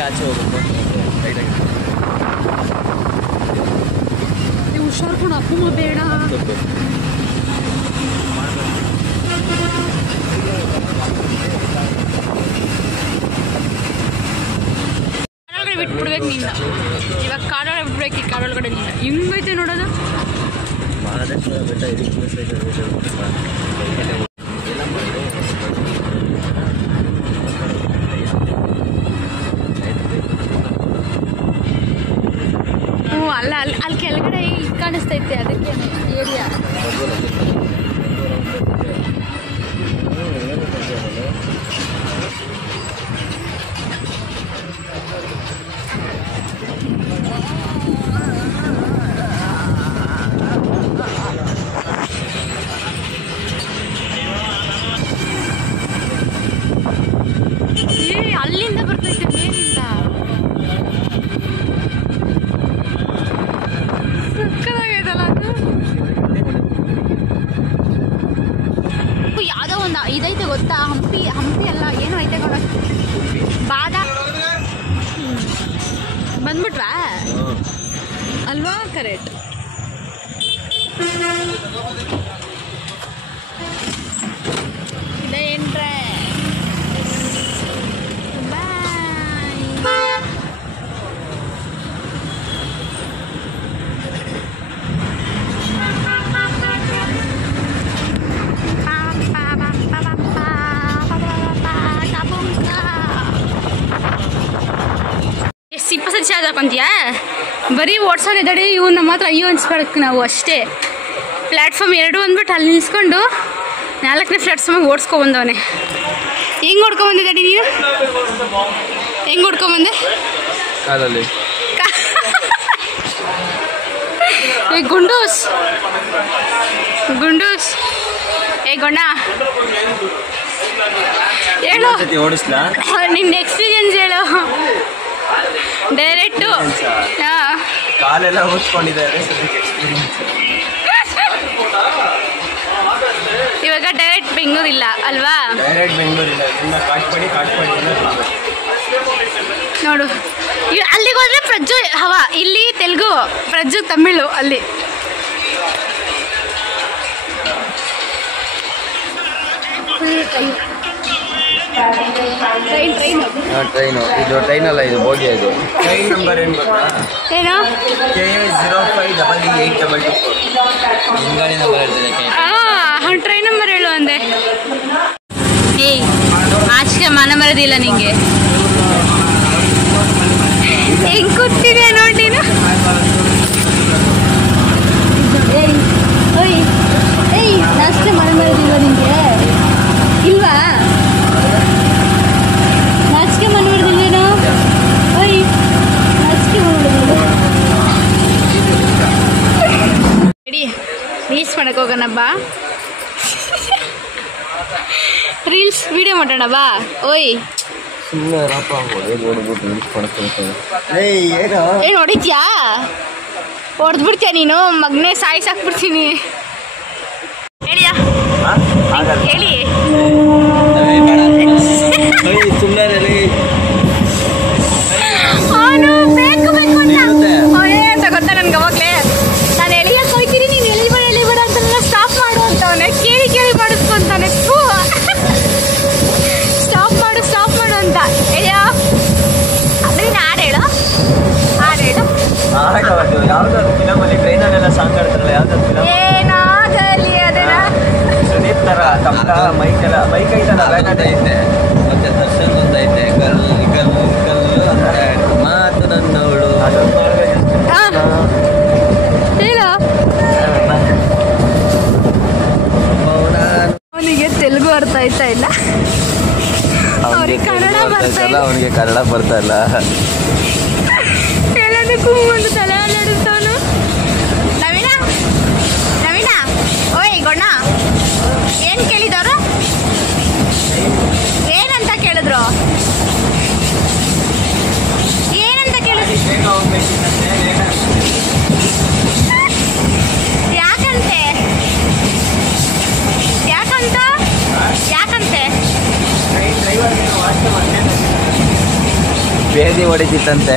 ಆಚೆ ಹೋಗ್ಬೇಕು. ನೀವು ಹುಷಾರ್ಕೊಂಡು ಅಪ್ಪಮ್ಮ ಬೇಡ. ಕಾಡೊಳಗಡೆ ಬಿಟ್ಬಿಡ್ಬೇಕು ನೀನು. ಇವಾಗ ಕಾಡೊಳಗೆ ಬಿಟ್ಬೇಕು. ಈ ಕಾಡೊಳಗಡೆ ನೀನು ಹಿಂಗೈತೆ ನೋಡೋದು. ಮಹಾರಾಷ್ಟ್ರ ಬೆಟ್ಟ ಅಲ್ಲ ಅಲ್ಲಿ ಕೆಳಗಡೆ ಇಲ್ಲಿ ಕಾಣಿಸ್ತೈತೆ, ಅದಕ್ಕೆ ಏರಿಯಾ. ಅಲ್ಲಿಂದ ಬರ್ತೈತೆ ಮೇಲಿಂದ. ಸಕ್ಕದಾಗೈತಲ್ಲ ಅದು. ಯಾವುದೋ ಒಂದು ಇದೈತೆ ಗೊತ್ತಾ, ಹಂಪಿ ಅಲ್ಲ ಏನೋ ಐತೆ ಕೊಡ, ಬಾದ ಬಂದ್ಬಿಟ್ವಾ ಅಲ್ವಾ? ಕರೆಕ್ಟ್. ಇದೇ ಎಂಟ್ರೆ. ಸಿಪ್ಪ ಸಚ್ಚಿ ಹಾಕೊಂತೀಯಾ? ಬರೀ ಓಡ್ಸೋನಿದ್ದಾಡಿ. ಇವ್ನು ನಮ್ಮ ಹತ್ರ ಅಯ್ಯೋ ಅನ್ಸ್ಬಾರ್ದು ನಾವು ಅಷ್ಟೇ. ಪ್ಲ್ಯಾಟ್ಫಾರ್ಮ್ 2 ಅಂದ್ಬಿಟ್ಟು ಅಲ್ಲಿ ನಿಲ್ಸ್ಕೊಂಡು 4ನೇ ಪ್ಲ್ಯಾಟ್ಫಾರ್ಮಿಗೆ ಓಡಿಸ್ಕೊಬಂದವನೆ. ಹೆಂಗೆ ಓಡ್ಕೊಂಬಂದಿದ್ದಾಡಿ ನೀನು? ಹೆಂಗೆ ಓಡ್ಕೊಂಬಂದೆ? ಕಾಲಲ್ಲಿ. ಏ ಗುಂಡೂಸ್ ಏ ಗೊಣ್ಣ ಹೇಳು, ಓಡಿಸ್ಲಾ? ನಿನ್ನ ಎಕ್ಸ್ಪೀರಿಯನ್ಸ್ ಹೇಳು ಡೈರೆಕ್ಟು. ಕಾಲೆಲ್ಲ ಓದ್ಕೊಂಡಿದ್ದಾರೆ. ಇವಾಗ ಡೈರೆಕ್ಟ್ ಬೆಂಗಳೂರಿಲ್ಲ ಅಲ್ವಾ? ಡೈರೆಕ್ಟ್ ಬೆಂಗಳೂರಿಲ್ಲ, ನೋಡು. ಅಲ್ಲಿಗೆ ಹೋದ್ರೆ ಪ್ರಜ್ಜು ಹವಾ, ಇಲ್ಲಿ ತೆಲುಗು, ಪ್ರಜ್ಜು ತಮಿಳು. ಅಲ್ಲಿ ಟ್ರೈನು ಇದು ಟ್ರೈನಲ್ಲ, ಇದು ಬೋಗಿ. ಇದು ಟ್ರೈನ್ ನಂಬರ್ ಏನು ಗೊತ್ತಾ? ಏನು? KA058822. ಟ್ರೈನ್ ನಂಬರ್ ಹೇಳು ಅಂದೆ. ಏಯ್ ಆಚೆ ಮನ ಮರದಿಲ್ಲ ನಿಂಗೆ. ಹೆಂಗ್ ಕೂತಿದೆ ನೋಡಿ ನೀನು. ಏಯ್ ಅಷ್ಟೇ ಮನ ಮರದಿಲ್ವ ನಿಂಗೆ? ಇಲ್ವಾ? ನಾಚಿಕೆ ಮನ ಮರದಿಲ್ವೇನೋ? ಓಯ್ ನಾಚಿಕೆ ಮನ ಮರದಿಲ್ಲ. ರೆಡಿ ರೀಲ್ಸ್ ಮಾಡಕ್ಕೆ ಹೋಗೋಣ ಬಾ. ರೀಲ್ಸ್ ವಿಡಿಯೋ ಮಾಡೋಣ ಬಾ. ಓಯ್ ಏನು ಹೊಡಿತ್ಯಾ? ಹೊಡೆದ್ಬಿಡ್ತೀಯ ನೀನು ಮಗನೇ, ಸಾಯಿಸಾಕ್ಬಿಡ್ತೀನಿ. ಹೇಳಿಯಾ ಹೇಳಿ. ಅವನು ಬೇಕು ಅಂತ ಗೊತ್ತಾ ನನ್ಗೆ ಅವಾಗಲೇ. ನಾನು ಎಳಿಯಕ್ಕೆ ಹೋಗ್ತೀನಿ, ನೀನು ಎಳಿಬೇಡ ಅಂತೆಲ್ಲ ಸ್ಟಾಪ್ ಮಾಡು ಅಂತವನೆ. ಕೇಳಿ ಮಾಡಿಸ್ಕೊಂತಾನೆ. ಅಂತ ಐತೆ, ಮತ್ತೆ ದರ್ಶನ್ ಅಂತ ಐತೆ, ಕಲ್ಲು ಕಲ್ಲು ಕಲ್ಲು ಅಂತ ಮಾತು ನನ್ನವಳು. ಅವನಿಗೆ ತೆಲುಗು ಅರ್ಥ ಆಯ್ತಾ ಇಲ್ಲ, ಅವ್ರಿಗೆ ಕನ್ನಡ ಬರ್ತಾ ಇಲ್ಲ, ಅವನಿಗೆ ಕನ್ನಡ ಬರ್ತಾ ಇಲ್ಲ. ಹೇಳೋದಕ್ಕೂ ಒಂದು ತಲೆ ನಡೆಸ್ತವನು. ನವೀನ ನವೀನ ಓಯ್ ಗೊಣ್ಣ, ಏನು ಕೇಳಿದವರು? ಏನಂತ ಕೇಳಿದ್ರು? ಏನಂತ ಕೇಳಿದ್ರು? ಯಾಕಂತೆ ಯಾಕಂತ ಯಾಕಂತೆ ಬೇದಿ ಹೊಡಿತಿತ್ತಂತೆ.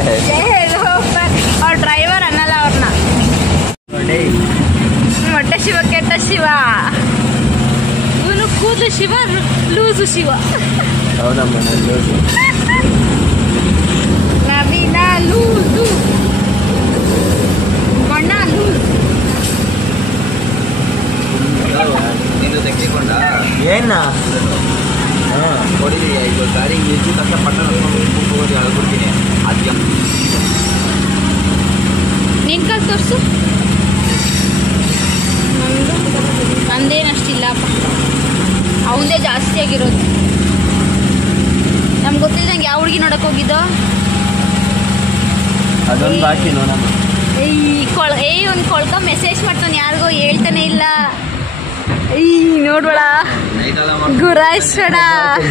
ಅವ್ರ ಡ್ರೈವರ್ ಅನ್ನಲ್ಲ ಅವ್ರನ್ನ. ಮೊಟ್ಟೆ ಶಿವ, ಕೆಟ್ಟ ಶಿವ, ಇವನು ಕೂದಲು ಶಿವ, ಲೂಸು ಶಿವ. ನವೀನ ಲೂಸು, ಬಣ್ಣ ಲೂಸ್. ನೀನು ತೆಗೆದುಕೊಂಡ ಏನ ಹೊಡಿದೀಯ ಇದು ಗಾಡಿ ಹೆಚ್ಚು ತಕ್ಕ ಪಟ್ಟಣ ಹೋಗೋದು ಹೇಳ್ಬಿಡ್ತೀನಿ. ಅದು ನಿನ್ ಕಲ್ ತೋರಿಸು. ನಂದೇನಷ್ಟಿಲ್ಲಪ್ಪ, ಅವನದೇ ಜಾಸ್ತಿ ಆಗಿರೋದು. ನಮ್ಗೆ ಗೊತ್ತಿಲ್ಲದಂಗೆ ಯಾವ ಹುಡುಗಿ ನೋಡಕ್ಕೆ ಹೋಗಿದ್ದೋ? ಅದೊಂದು ಬಾಕಿ ನೋಡಮ್ಮ. ಒಂದು ಕೊಳ್ಕ ಮೆಸೇಜ್ ಮಾಡ್ತಾನೆ, ಯಾರಿಗೋ ಹೇಳ್ತಾನೆ ಇಲ್ಲ. ನೋಡ್ಬೇಡ ಗುರಾಯಿಸ್ಬೇಡ.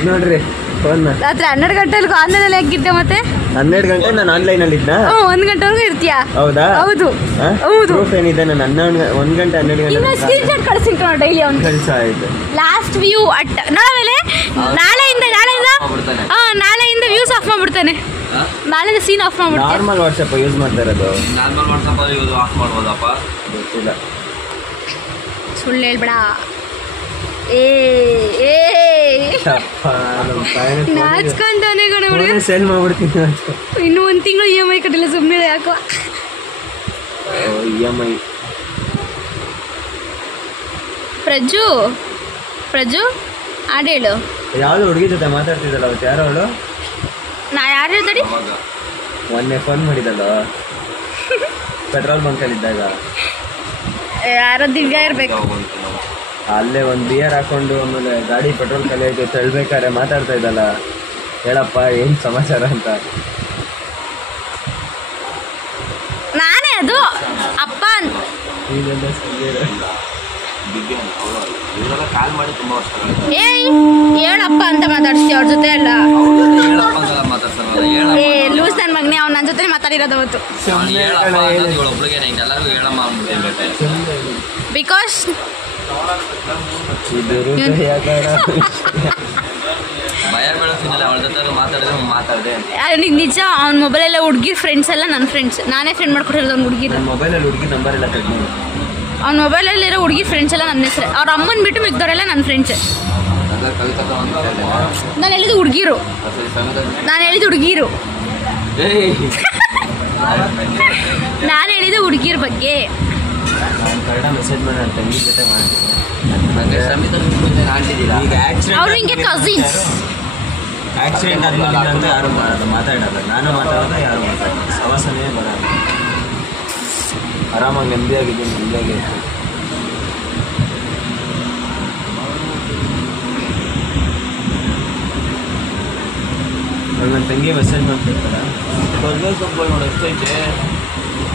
ನೋಡ್ರಿ ಫೋನ್ ರಾತ್ರಿ 12 ಗಂಟೆವರೆಗೂ ಆನ್ಲೈನಲ್ಲಿ ಹಾಕಿದ್ದೆ. ಮತ್ತೆ 12 ಗಂಟೆ ನಾನು ಆನ್ಲೈನ್ ಅಲ್ಲಿ ಇದ್ನ. 1 ಗಂಟೆವರೆಗೂ ಇರ್ತೀಯಾ? ಹೌದಾ? ಹೌದು ಹೌದು. ಪ್ರೂಫ್ ಏನಿದೆ? ನಾನು 1 ಗಂಟೆ 12 ಗಂಟೆ ಇನ್ನು ಸ್ಕ್ರೀನ್ಶಾಟ್ ಕಳಿಸ್ತೀನಿ ಕಣೋ ಡೈಲಿ. ಅವ್ನು ಕೆಲಸ ಆಯ್ತು. ಲಾಸ್ಟ್ ವ್ಯೂ ಅಟ್ ನೋಡಮೇಲೆ ನಾಳೆಯಿಂದ ವ್ಯೂಸ್ ಆಫ್ ಮಾಡ್ಬಿಡ್ತಾನೆ. ನಾಳೆಯಿಂದ ಸೀನ್ ಆಫ್ ಮಾಡ್ಬಿಡ್ತಾನೆ. ನಾರ್ಮಲ್ ವಾಟ್ಸಪ್ ಯೂಸ್ ಮಾಡ್ತಾ ಇರೋದು. ನಾರ್ಮಲ್ ವಾಟ್ಸಪ್ ಯೂಸ್ ಆಫ್ ಮಾಡ್ಬೋದಪ್ಪ? ಗೊತ್ತಿಲ್ಲ. ಸುಳ್ಳು ಹೇಳ್ಬೇಡ. ನಾಚ್ಕೊಂಡವನೇ ಕಣ ಹುಡುಗ. ಸೆಲ್ ಮಾಡ್ಬಿಡ್ತೀನಿ. ಇನ್ನು 1 ತಿಂಗಳು EMI ಕಟ್ಟಿಲ್ಲ, ಸುಮ್ಮನೆ ಯಾಕೋ. EMI ಪ್ರಜ್ಜು ಹಾಡೇಳು. ಯಾವ್ದು ಹುಡುಗಿ ಜೊತೆ ಮಾತಾಡ್ತಿದ್ದಲ್ಲ ಅವತ್ತು? ಯಾರೋ ಅವಳು? ನಾ ಯಾರು ಹೇಳ್ತಡಿ? ಮೊನ್ನೆ ಫೋನ್ ಮಾಡಿದ್ದಲ್ಲ ಪೆಟ್ರೋಲ್ ಬಂಕಲ್ಲಿ ಇದ್ದಾಗ. ಯಾರೋ ದಿವ್ಯ ಇರ್ಬೇಕು. ಅಲ್ಲೇ ಒಂದು ಬಿಯರ್ ಹಾಕೊಂಡು ಆಮೇಲೆ ಗಾಡಿ ಪೆಟ್ರೋಲ್ ಖಾಲಿ ಆಯ್ತು ತಳ್ಬೇಕಾದ್ರೆ ಮಾತಾಡ್ತಾ ಇದ್ದಲ್ಲ, ಹೇಳಪ್ಪ ಏನ್ ಸಮಾಚಾರ ಅಂತ. ನಾನೇ ಅದು ಅಪ್ಪ. ಕಾಲ್ ಮಾಡಿ ತುಂಬಾ ವರ್ಷ ಏಯ್ ಹೇಳಪ್ಪ ಅಂತ ಮಾತಾಡ್ಸ್ತೀವಿ ಅವ್ರ ಜೊತೆ ಅಲ್ಲ. ಲೂಸ್ ನನ್ನ ಮಗನೇ, ಅವ್ನು ನನ್ನ ಜೊತೆ ಮಾತಾಡಿರೋದು ಅವತ್ತು. ಬಿಕಾಸ್ ನಿಜ ಅವ್ನ ಮೊಬೈಲೆಲ್ಲ ಹುಡುಗಿ ಫ್ರೆಂಡ್ಸ್ ಎಲ್ಲ ನನ್ನ ಫ್ರೆಂಡ್ಸ್. ನಾನೇ ಫ್ರೆಂಡ್ ಮಾಡ್ಕೊಟ್ಟಿರೋದು ಅವ್ನ ಹುಡುಗಿ. ಮೊಬೈಲಲ್ಲಿ ಹುಡುಗಿ ನಂಬರ್ ಎಲ್ಲ ತೆಗ್ದು ಅವ್ನ ಮೊಬೈಲಲ್ಲಿರೋ ಹುಡುಗಿ ಫ್ರೆಂಡ್ಸ್ ಎಲ್ಲ ನನ್ನ ಹೆಸರು. ಅವ್ರ ಅಮ್ಮನ ಬಿಟ್ಟು ಮಿಕ್ದವರೆಲ್ಲ ನನ್ನ ಫ್ರೆಂಡ್ಸ್. ನಾನು ಹೇಳಿದ್ದು ಹುಡುಗಿರು. ನಾನು ಹೇಳಿದ್ದು ಹುಡುಗಿರ ಬಗ್ಗೆ. ಮೆಸೇಜ್ ಮಾಡಿ ನನ್ನ ತಂಗಿ ಜೊತೆ ಮಾಡ್ತೀನಿ. ಅವ್ರು ಹಿಂಗೆ ಕಸಿನ್ಸ್. ಆಕ್ಸಿಡೆಂಟ್ ಆದ್ಮೇಲೆ ಯಾರು ಮಾತಾಡಲ್ಲ, ನಾನು ಮಾತಾಡೋದು, ಯಾರು ಮಾತಾಡಲ್ಲ, ಸವಾಸನೇ ಬರಲ್ಲ. ಆರಾಮಾಗಿ ನೆಮ್ಮದಿಯಾಗಿದ್ದೀನಿ. ನನ್ನ ತಂಗಿ ಮೆಸೇಜ್ ಮಾಡ್ತಿರ್ತಾರ. ಕೊರ್ಬೇವು ಸೊಪ್ಪು ನೋಡಿ ಎಷ್ಟೈತೆ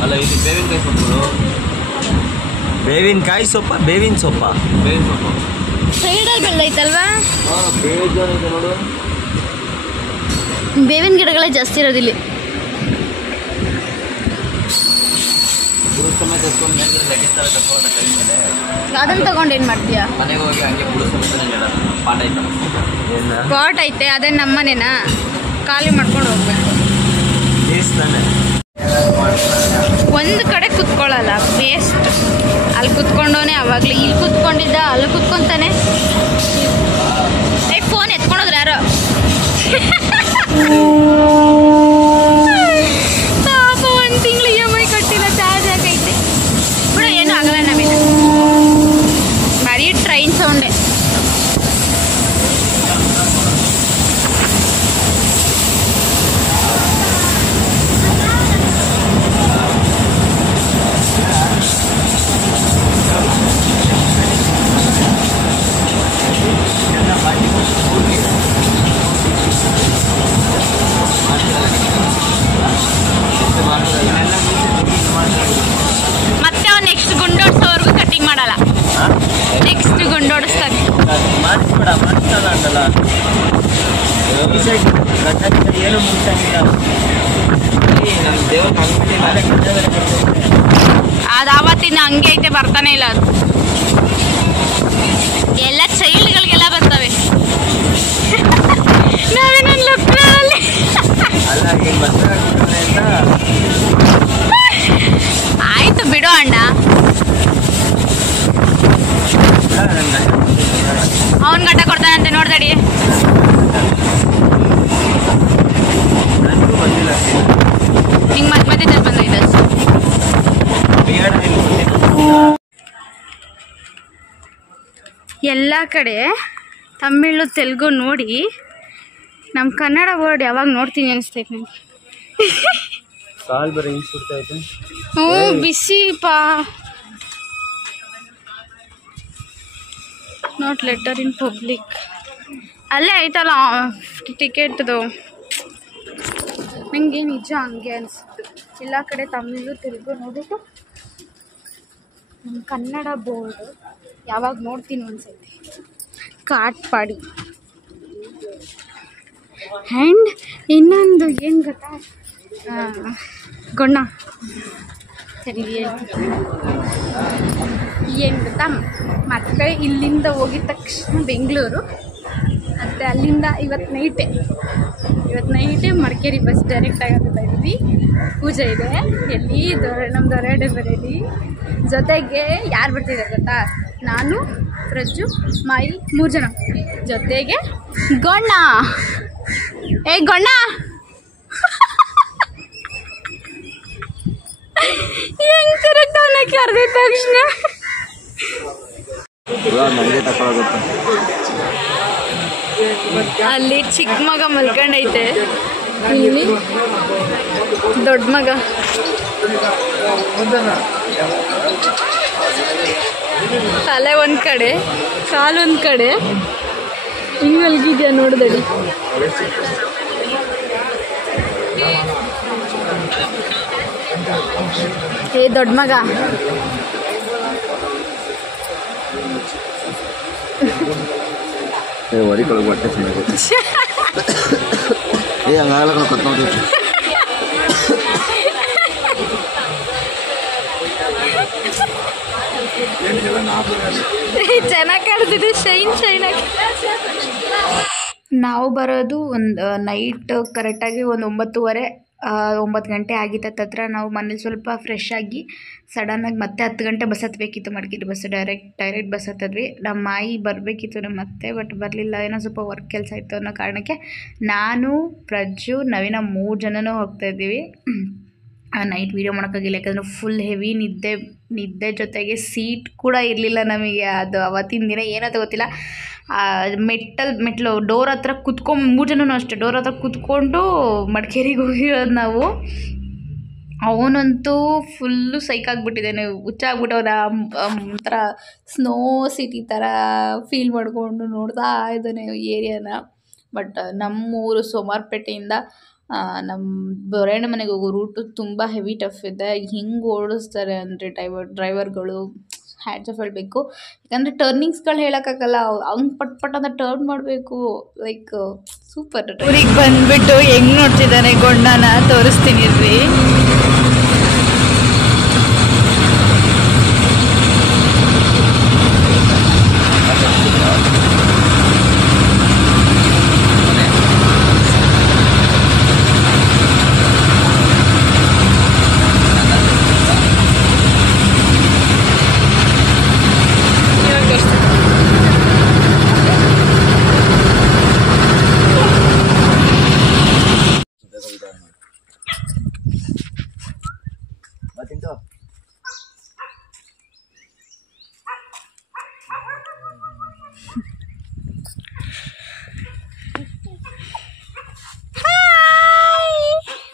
ಅಲ್ಲ. ಇದು ಬೇವಿನಕಾಯಿ ಸೊಪ್ಪುಗಳು. ಬೇವಿನ ಸೊಪ್ಪ ಸೈಡಲ್ಲಿ ಬೆಳೆದೈತಲ್ವಾ? ಬೇಜಾನೈತೆ ನೋಡು. ಬೇವಿನ ಗಿಡಗಳೇ ಜಾಸ್ತಿ ಇರೋದಿಲ್ಲಿ. ಬುಡ ಸಮೇತ ಎತ್ಕೊಂಡು ಮೇಲೆ ಲಗೇಜ್ ಥರ ಕಟ್ಕೊಂಡು ಕೈ ಮೇಲೆ ಅದನ್ನು ತಗೊಂಡು ಏನು ಮಾಡ್ತೀಯಾ? ಮನೆಗೆ ಹೋಗಿ ಹಂಗೆ ಬುಡ ಸಮೇತ ಪಾಠ ಐತೆ. ಪಾಟ್ ಐತೆ, ಅದೇ ನಮ್ಮನೇನಾ? ಖಾಲಿ ಮಾಡ್ಕೊಂಡು ಹೋಗ್ಬೇಕು. ಒಂದು ಕಡೆ ಕುತ್ಕೊಳ್ಳಲ್ಲ, ವೇಸ್ಟ್. ಅಲ್ಲಿ ಕುತ್ಕೊಂಡವನೇ ಅವಾಗಲೇ. ಇಲ್ಲಿ ಕುತ್ಕೊಂಡಿದ್ದ, ಅಲ್ಲಿ ಕುತ್ಕೊಂತಾನೆ. ಫೋನ್ ಎತ್ಕೊಂಡೋದ್ರೆ ಯಾರೋ ಪಾಪ 1 ತಿಂಗಳು EMI ಕಟ್ಟಿಲ್ಲ, ಚಾರ್ಜ್ ಹಾಕೈತೆ ಬಿಡು. ಏನೂ ಆಗಲ್ಲ ನಮಗೆ. ಬರೀ ಟ್ರೈನ್ ಸೌಂಡೆ. ಏನು ಮುಗಿಸಂಗಿಲ್ಲ ನಮ್ಮ ದೇವ್ರ ಅದು ಆವತ್ತಿನ ಹಂಗೆ ಐತೆ, ಬರ್ತಾನೆ ಇಲ್ಲ ಅದು. ಎಲ್ಲ ಚೈಲ್ಡ್ಗಳಿಗೆಲ್ಲ ಬರ್ತವೆ. ನಾವೇನೊಂದು ಲುಕ್ನಲ್ಲಿ ಅಲ್ಲ ಈಗ ಅಂತ ಆಯ್ತು ಬಿಡು ಅಣ್ಣ. ಅವನ್ ಗಂಟ ಕೊಡ್ತಾನಂತೆ ನೋಡ್ದಡಿ. ಹಿಂಗೆ ಮತ್ತೆ ಮತ್ತೆ ಬಂದೈತೆ. ಎಲ್ಲ ಕಡೆ ತಮಿಳು ತೆಲುಗು ನೋಡಿ ನಮ್ಮ ಕನ್ನಡ ವರ್ಡ್ ಯಾವಾಗ ನೋಡ್ತೀನಿ ಅನಿಸ್ತೈತೆ ನನಗೆ. ಕಾಲ್ ಬರೀ ಹಿಂಗೆ ಸುಡ್ತೈತೆ. ಹ್ಞೂ ಬಿಸಿಪಾ. ನಾಟ್ ಲೆಟರ್ ಇನ್ ಪಬ್ಲಿಕ್ ಅಲ್ಲೇ ಐತಲ್ಲ ಟಿಕೆಟ್ದು. ನನಗೆ ನಿಜ ಹಂಗೆ ಅನಿಸ್ತು. ಎಲ್ಲ ಕಡೆ ತಮಿಳು ತೆಲುಗು ನೋಡಿಬಿಟ್ಟು ನಮ್ಮ ಕನ್ನಡ ಬೋರ್ಡ್ ಯಾವಾಗ ನೋಡ್ತೀನಿ ಅನ್ಸೈತಿ. ಕಾಟ್ಪಾಡಿ. ಆ್ಯಂಡ್ ಇನ್ನೊಂದು ಏನು ಗೊತ್ತಾ, ಗೊಣ್ಣ ಸರಿ ಏನು ಗೊತ್ತಾ, ಮತ್ತೆ ಇಲ್ಲಿಂದ ಹೋಗಿದ ತಕ್ಷಣ ಬೆಂಗಳೂರು, ಮತ್ತು ಅಲ್ಲಿಂದ ಇವತ್ತು ನೈಟೇ ಮಡಿಕೇರಿ ಬಸ್ ಡೈರೆಕ್ಟಾಗಿ ಆಗ್ತಾ ಇದ್ವಿ. ಪೂಜೆ ಇದೆ ಎಲ್ಲಿ ನಮ್ಮ ದೊರೆಡೆ ಬರೇಲಿ. ಜೊತೆಗೆ ಯಾರು ಬರ್ತಿದ್ದಾರೆ ಗೊತ್ತಾ, ನಾನು ಪ್ರಜ್ಜು ಮಾಯಿ 3 ಜನ, ಜೊತೆಗೆ ಗೊಣ್ಣ. ಗೊಣ್ಣ ಹೆಂಗ್ ಕರೆಕ್ಟ್ ಅವನಕ್ಕೆ ಕರೆದ ತಕ್ಷಣ ಅಲ್ಲಿ ಚಿಕ್ಕ ಮಗ ಮಲ್ಕೊಂಡೈತೆ, ಇಲ್ಲಿ ದೊಡ್ಡ ಮಗ. ತಲೆ ಒಂದು ಕಡೆ, ಕಾಲೊಂದು ಕಡೆ, ಹಿಂಗೆ ಮಲ್ಗಿದ್ಯಾ ನೋಡ್ದಡಿ. ದೊಡ್ಡ ಮಗ ಹೊಡಿಕೊಳಗೆ ಹೊಟ್ಟೆ ಚೆನ್ನಾಗಿ ಹಂಗಾಗಲ್ಲ ಕೊತ್ತಂಬರಿ. ಚೆನ್ನಾಗಿ ಕಾಣ್ತಿದೆ, ಶೈನ್ ಆಗಿ. ನಾವು ಬರೋದು ಒಂದು ನೈಟ್ ಕರೆಕ್ಟಾಗಿ ಒಂದು 9 ಗಂಟೆ ಆಗಿತ್ತು ಹತ್ರ. ನಾವು ಮನೇಲಿ ಸ್ವಲ್ಪ ಫ್ರೆಶ್ ಆಗಿ ಸಡನ್ನಾಗಿ ಮತ್ತೆ 10 ಗಂಟೆ ಬಸ್ ಹತ್ತಬೇಕಿತ್ತು, ಮಡಿಕೇರಿ ಬಸ್ ಡೈರೆಕ್ಟ್ ಬಸ್ ಹತ್ತಿದ್ವಿ. ನಮ್ಮ ಮಾಯಿ ಬರಬೇಕಿತ್ತು ನಮ್ಮ ಮತ್ತೆ, ಬಟ್ ಬರಲಿಲ್ಲ. ಏನೋ ಸ್ವಲ್ಪ ವರ್ಕ್ ಕೆಲಸ ಇತ್ತು ಅನ್ನೋ ಕಾರಣಕ್ಕೆ ನಾನು, ಪ್ರಜ್ಜು, ನವೀನ 3 ಜನನೂ ಹೋಗ್ತಾಯಿದ್ದೀವಿ. ನೈಟ್ ವೀಡಿಯೋ ಮಾಡೋಕ್ಕಾಗಿಲ್ಲ, ಯಾಕಂದರೆ ಫುಲ್ ಹೆವಿ ನಿದ್ದೆ ಜೊತೆಗೆ ಸೀಟ್ ಕೂಡ ಇರಲಿಲ್ಲ ನಮಗೆ. ಅದು ಅವತ್ತಿನ ದಿನ ಏನಂತ ಗೊತ್ತಿಲ್ಲ. ಮೆಟ್ಲು ಡೋರ್ ಹತ್ರ ಕುತ್ಕೊಂಡು 3 ಜನನೂ ಅಷ್ಟೇ ಡೋರ್ ಹತ್ರ ಕುತ್ಕೊಂಡು ಮಡಿಕೇರಿಗೆ ಹೋಗಿರೋದು ನಾವು. ಅವನಂತೂ ಫುಲ್ಲು ಸೈಕಾಗ್ಬಿಟ್ಟಿದ್ದಾನೆ, ಹುಚ್ಚಾಗ್ಬಿಟ್ಟವನ. ಒಂಥರ ಸ್ನೋ ಸಿಟಿ ಥರ ಫೀಲ್ ಮಾಡಿಕೊಂಡು ನೋಡ್ತಾ ಇದ್ದಾನೆ ಏರಿಯಾನ. ಬಟ್ ನಮ್ಮೂರು ಸೋಮಾರ್ಪೇಟೆಯಿಂದ ನಮ್ಮ ದೊರೆಯಣ್ಣ ಮನೆಗೆ ಹೋಗೋ ರೂಟು ತುಂಬ ಹೆವಿ ಟಫ್ ಇದೆ. ಹಿಂಗೆ ಓಡಿಸ್ತಾರೆ ಅಂದರೆ ಡ್ರೈವರ್ಗಳು ಹ್ಯಾಟ್ಸ್ ಆಫ್ ಹೇಳಬೇಕು. ಯಾಕಂದರೆ ಟರ್ನಿಂಗ್ಸ್ಗಳು ಹೇಳೋಕ್ಕಾಗಲ್ಲ, ಅವ್ನು ಪಟ್ ಅಂತ ಟರ್ನ್ ಮಾಡಬೇಕು. Like super. ಊರಿಗೆ ಬಂದುಬಿಟ್ಟು ಹೆಂಗೆ ನೋಡ್ತಿದ್ದಾನೆ ಗೊಣ್ಣನ ತೋರಿಸ್ತೀನಿ ರೀ.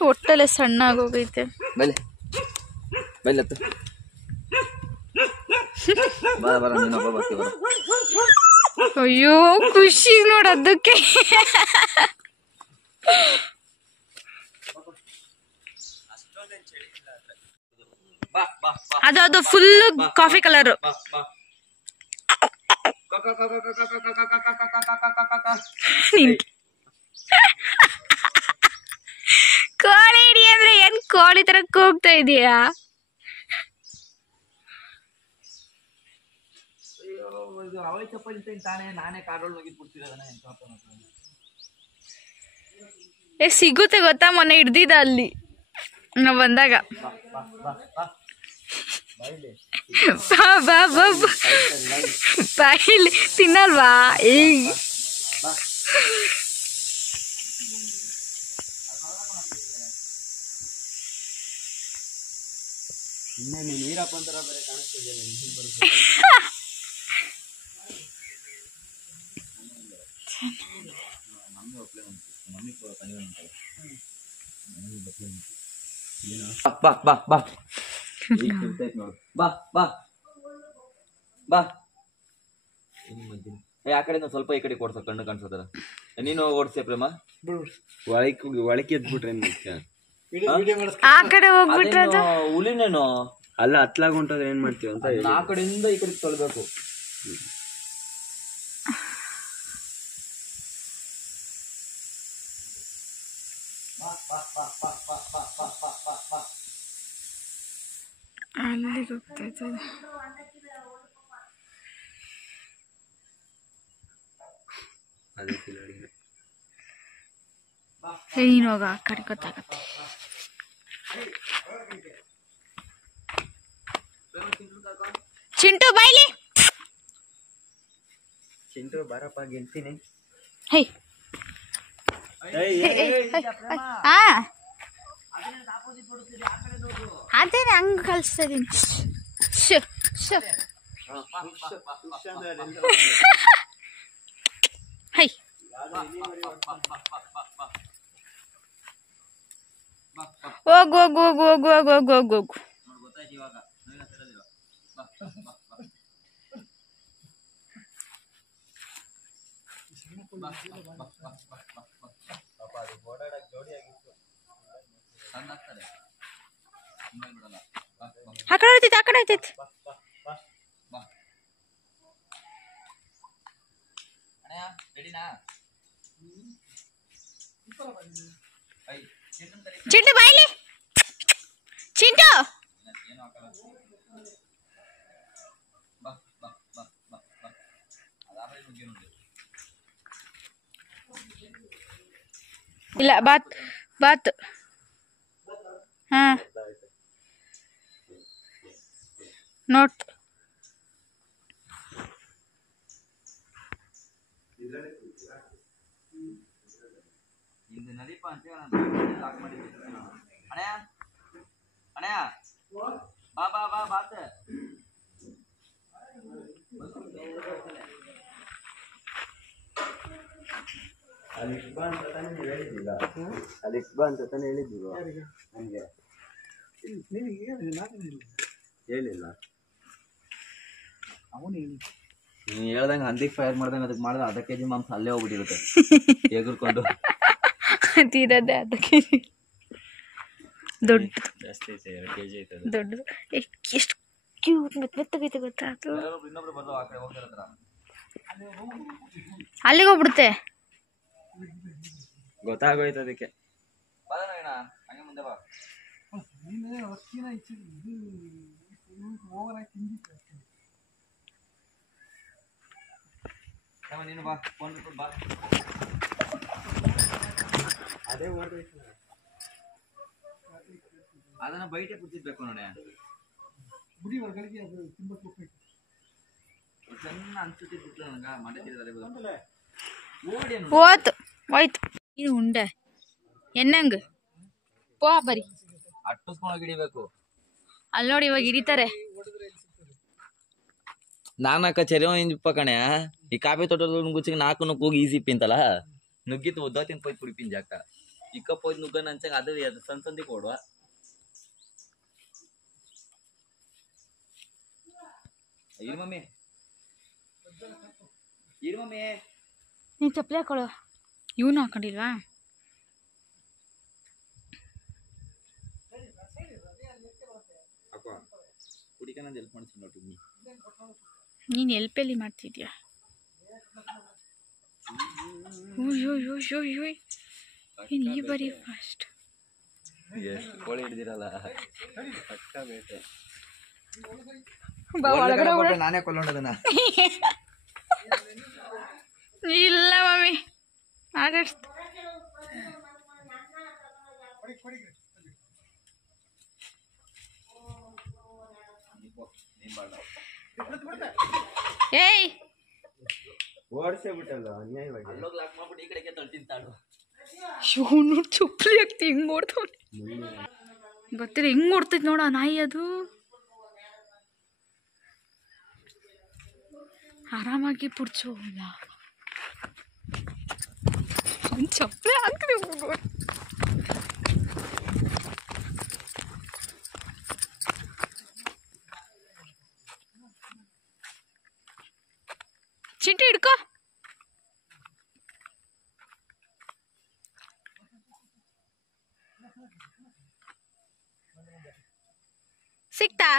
ಹೊಟ್ಟೆಲೆ ಸಣ್ಣ ಆಗೋಗೈತೆ. ಅಯ್ಯೋ ಖುಷಿ ನೋಡೋದಕ್ಕೆ. ಅದು ಫುಲ್ ಕಾಫಿ ಕಲರ್. ಕೋಳಿ ತರ ಕೂಗ್ತಾ ಇದೀಯಾ? ಸಿಗುತ್ತೆ ಗೊತ್ತಾ, ಮೊನ್ನೆ ಹಿಡ್ದಿದ್ದ ಅಲ್ಲಿ ನಾವು ಬಂದಾಗ. ಬಾ ಬಾ ಬಾ ಬಾಯಿಲಿ ತಿನ್ನಲ್ವಾ? ಈಗ ಬಾ ಬಾ ಬಾ ಬಾ ಬಾ ಬಾ. ಆ ಕಡೆ ಸ್ವಲ್ಪ ಈ ಕಡೆ ಕೊಡ್ಸ, ಕಣ್ಣು ಕಾಣಿಸೋದಲ್ಲ. ನೀನು ಓಡಿಸ್ತೀಯ ಪ್ರೇಮ? ಒಳಕ್ಕೆ ಎದ್ಬಿಟ್ರೆ ಆ ಕಡೆ ಹೋಗ್ಬಿಟ್ರೆ ಹುಲಿನೇನು ಅಲ್ಲ, ಹತ್ಲಾಗ ಹೊಂಟೋದ್ರೆ ಏನ್ ಮಾಡ್ತೀವಿ ಅಂತ. ಆ ಕಡೆಯಿಂದ ಈ ಕಡೆ ತೊಳ್ಬೇಕು. ಅಲ್ಲಿಗೆ ಹೋಗ್ತೈತೆ. ನೀನು ಹೋಗ, ಆ ಕಡೆ ಗೊತ್ತಾಗತ್ತೆ. ಚಿಂಟು ಬಾಯ್ಲಿ. ಚಿಂಟು ಬಾರಪ್ಪ, ಗೆಲ್ತೀನಿ. ಹೇ ಅದೇ ಹಂಗ ಕಳಿಸ್ತಾ ಇದೀನಿ. ಹೈ ಹೋಗು ಹೋಗು ಹೋಗು ಹೋಗು ಹೋಗು ಹೋಗು ಹೋಗು ಹೋಗು. ಆ ಕಡೆ ಹೋಗ್ತೈತಿ, ಆ ಕಡೆ ಹೋಗ್ತೈತಿ. ಚಿಂಟು ಬಾಯ್ಲಿ, ಚಿಂಟು. ಇಲ್ಲ, ಬಾತ್ ಬಾತ್. ಹಾ ನೋಟ್. ಬಾ ಬಾ ಬಾ ಬಾತ್. ಅಲ್ಲಿಗೆ ಬಾ ಅಂತ ತಾನೇ ಹೇಳಿದ್ದಿಲ್ಲ? ಅಲ್ಲಿಗೆ ಬಾ ಅಂತ ತಾನೇ ಹೇಳಿದ್ದಿಲ್ಲ ನನಗೆ? ಹೇಳಿಲ್ಲ. ನೀನು ಹೇಳ್ದಂಗೆ ಹಂದಿಗೆ ಫೈರ್ ಮಾಡ್ದಂಗೆ ಅದಕ್ಕೆ ಮಾಡಿದ್ರೆ ಅರ್ಧ ಕೆಜಿ ಮಾಂಸ ಅಲ್ಲೇ ಹೋಗ್ಬಿಟ್ಟಿರುತ್ತೆ ಎಗುರ್ಕೊಂಡು. ಅದಿರೋದೇ ಅರ್ಧ ಕೆಜಿ. ದೊಡ್ಡ ಜಾಸ್ತಿ ಐತೆ, 2 kg ಐತೆ. ದೊಡ್ಡದು. ಎಷ್ಟು ಕ್ಯೂಟ್ ಮೆತ್ತಗೈತೆ ಗೊತ್ತಾ ಅದು. ಇನ್ನೊಬ್ರು ಬರ್ದು ಆ ಕಡೆ ಹೋಗ್ತಿರತ್ರ ಅಲ್ಲಿಗೆ ಹೋಗ್ಬಿಡುತ್ತೆ. ಗೊತ್ತಾಗೋಯ್ತು ಅದಕ್ಕೆ. ಹಂಗೆ ಮುಂದೆ ಬಾ. ನೀನು ಬಾ, ಫೋನ್ ಬಾ. ಅದೇ ಓಡೋಯ್ತು. ಅದನ್ನ ಬೈಟೆ ಕೂತಿರ್ಬೇಕು ನೋಡಿ. ಚೆನ್ನ ಅನ್ಸುತ್ತಿತ್ತು ನನಗ ಮಂಡ್ಯ ಹೋಯ್ತು ಹೋಯ್ತು. ಇದು ಉಂಡೆ ಎನ್ನಂಗ ಪೋ ಬರಿ ಅಟ್ಟಿಸ್ಕೊಂಡು ಹಿಡಿಬೇಕು. ಅಲ್ಲಿ ನೋಡಿ ಇವಾಗ ಹಿಡಿತಾರೆ. ನಾನಕ್ಕ ಚೆರಿ ಇಂಪ ಕಣೆ ಈ ಕಾಫಿ ತೋಟದ ಗುಚ್ಚಿಗೆ ನಾಲ್ಕು ನುಗ್ಗೋಗಿ ಈಸಿ ಪಿಂತಲ್ಲ ನುಗ್ಗಿತ್ತು ಒದ್ದಾತಿನ ಪೋಯ್ ಪುಡಿ ಪಿಂಜಾಕ ಇಕ್ಕ ಪೋಯ್ ನುಗ್ಗನ ಅಂಚಂಗ ಅದು ಸಣ್ಣ ಸಂದಿ ಕೊಡುವ. ಇರು ಮಮ್ಮಿ, ಇರು ಮಮ್ಮಿ. ನೀನು ಚಪ್ಪಲಿ ಹಾಕೊಳ್ಳೋ. ಇವನು ಹಾಕೊಂಡಿಲ್ವಾ? ಕುಡಿಕನ ಹೆಲ್ಪ್ ಮಾಡ್ತೀನಿ ನೋಡಿ. ನೀನು ಎಲ್ಪೆಲ್ಲಿ ಮಾಡ್ತಿದ್ಯಾ? ಏನು ಈ ಬರೀ ಫಾಸ್ಟ್. ಎಷ್ಟು ಕೋಳಿ ಹಿಡ್ದಿರಲ್ಲ ಪಕ್ಕ ಬೇಟೆ. ನಾನೇ ಕೊಲ್ಲೋದನ್ನ ಇಲ್ಲ ಮಮ್ಮಿ ಆಡಾಡ್ತ ಏಯ್ ಓಡಿಸೇ ಬಿಟ್ಟಲ್ಲ ಅನ್ಯಾಯವಾಗಿ. ಈ ಕಡೆಗೆ ತಳ್ತಿಂತಾಳು. ಶಿವನು ಚುಪ್ಲಿ ಆಗ್ತಿ ಹಿಂಗ್ ನೋಡ್ತಾವ್ ಗೊತ್ತಿಲ್ಲ ಹೆಂಗ್ ನೋಡ್ತೈತಿ ನೋಡ ನಾಯಿ ಅದು. ಆರಾಮಾಗಿ ಪುಡ್ಚೋಲ್ಲ ಅವ್ನು ಚಪ್ಪಲಿ ಹಾಕ್ರಿ ಚಿಂಟಿ ಹಿಡ್ಕೋ. ಸಿಕ್ತಾ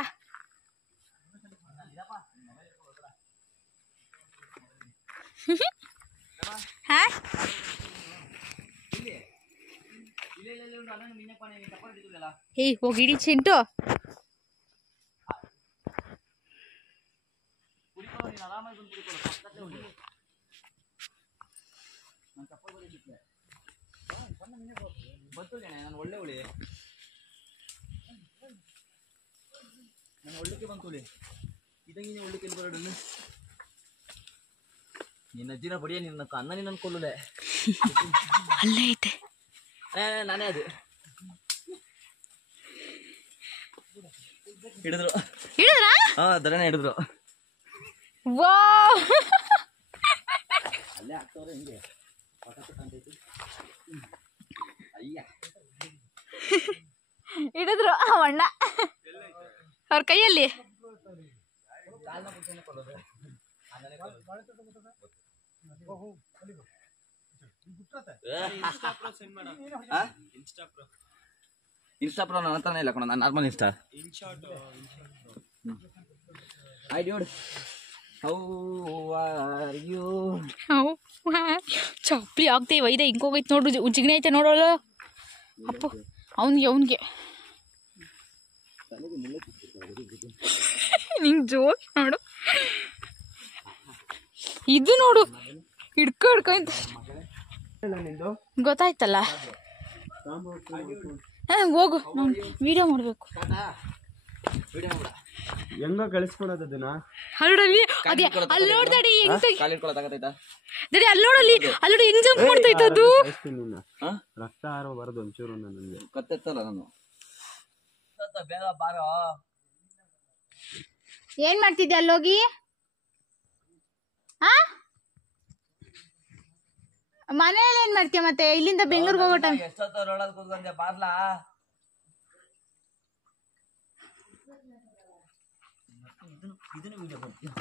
ಹಾ ಏಯ್ ಹೋಗಿಡಿ ಚಿಂಟು. ನಾನು ಒಳ್ಳೆ ಹುಳಿ ನಾನು ಒಳ್ಳಕ್ಕೆ ಬಂತು ಹುಳಿ ಇದಂಗೆ ಒಳ್ಳಕ್ಕೆ ಬರೋಣ. ನಿನ್ನ ಅಜ್ಜಿನ ಬಡಿಯ ನಿನ್ನ ಅನ್ನ ನಿನ್ನ ಕೊಲ್ಲುಲೆ ಅಲ್ಲೇ ಐತೆ ನಾನೇ ಅದು ಹಿಡಿದ್ರು. ಹಿಡಿದ್ರಾ? ಹಾ ದರನೇ ಹಿಡಿದ್ರು. ವಾವ್ ಅಲ್ಲೇ ಆಗ್ತವ್ರೆ ಹಿಂಗೆ ಅಯ್ಯ ಹಿಡಿದ್ರು ಅಣ್ಣ ಅವ್ರ ಕೈಯಲ್ಲಿ. ಇನ್ಸ್ಟಾ ಪ್ರೋ ನನ್ನ ಹತ್ರನೇ ಇಲ್ಲ ಕಣ, ನಾನು normal Insta. Hi dude, how are you? ಚಪ್ಪಲಿ ಆಗ್ತೇ ವೈದೆ ಹಿಂಗೋಗೈತೆ ನೋಡು, ಜಿಗಣೆ ಐತೆ ನೋಡೋಲ್ಲ ಅಪ್ಪ ಅವನಿಗೆ ನಿಂಗೆ ಜೋಕ್ ನೋಡು. ಇದು ನೋಡು ಹಿಡ್ಕೊಂತ ಗೊತ್ತಾಯ್ತಲ್ಲ. ಹೋಗು ವಿಡಿಯೋ ಮಾಡ್ಬೇಕು. ಹೆಂಗ ಕಳಿಸ್ಕೊಡೋದನ್ನ ಅಲ್ಲೋಡಲ್ಲಿ ಅದೇ ಅಲ್ಲಿ ನೋಡ್ದಾಡಿ ಹೆಂಗ್ ಅಲ್ಲಿ ನೋಡಿ ಹೆಂಗ್ ಜಂಪ್ ಮಾಡ್ತೈತೆ ಅದು. ರಕ್ತ ಆರಬಾರದು ಒಂಚೂರು ನನಗೆ ಗೊತ್ತೈತಲ್ಲ ನಾನು. ಬೇಗ ಬಾರೋ. ಏನ್ ಮಾಡ್ತಿದ್ದೆ ಅಲ್ಲೋಗಿ? ಮನೇಲಿ ಏನ್ ಮಾಡ್ತೀಯ ಮತ್ತೆ? ಇಲ್ಲಿಂದ ಬೆಂಗಳೂರಿಗೆ ಹೋಗೋ ಟೈಮ್ ಎಷ್ಟೊತ್ತ ರೋಡಲ್ಲಿ ಕೂತ್ಕೊಂಡೆ ಬಾರ್ಲಾ. ಇದನ್ನು ವಿಡಿಯೋ ಮಾಡ್ತೀನಿ.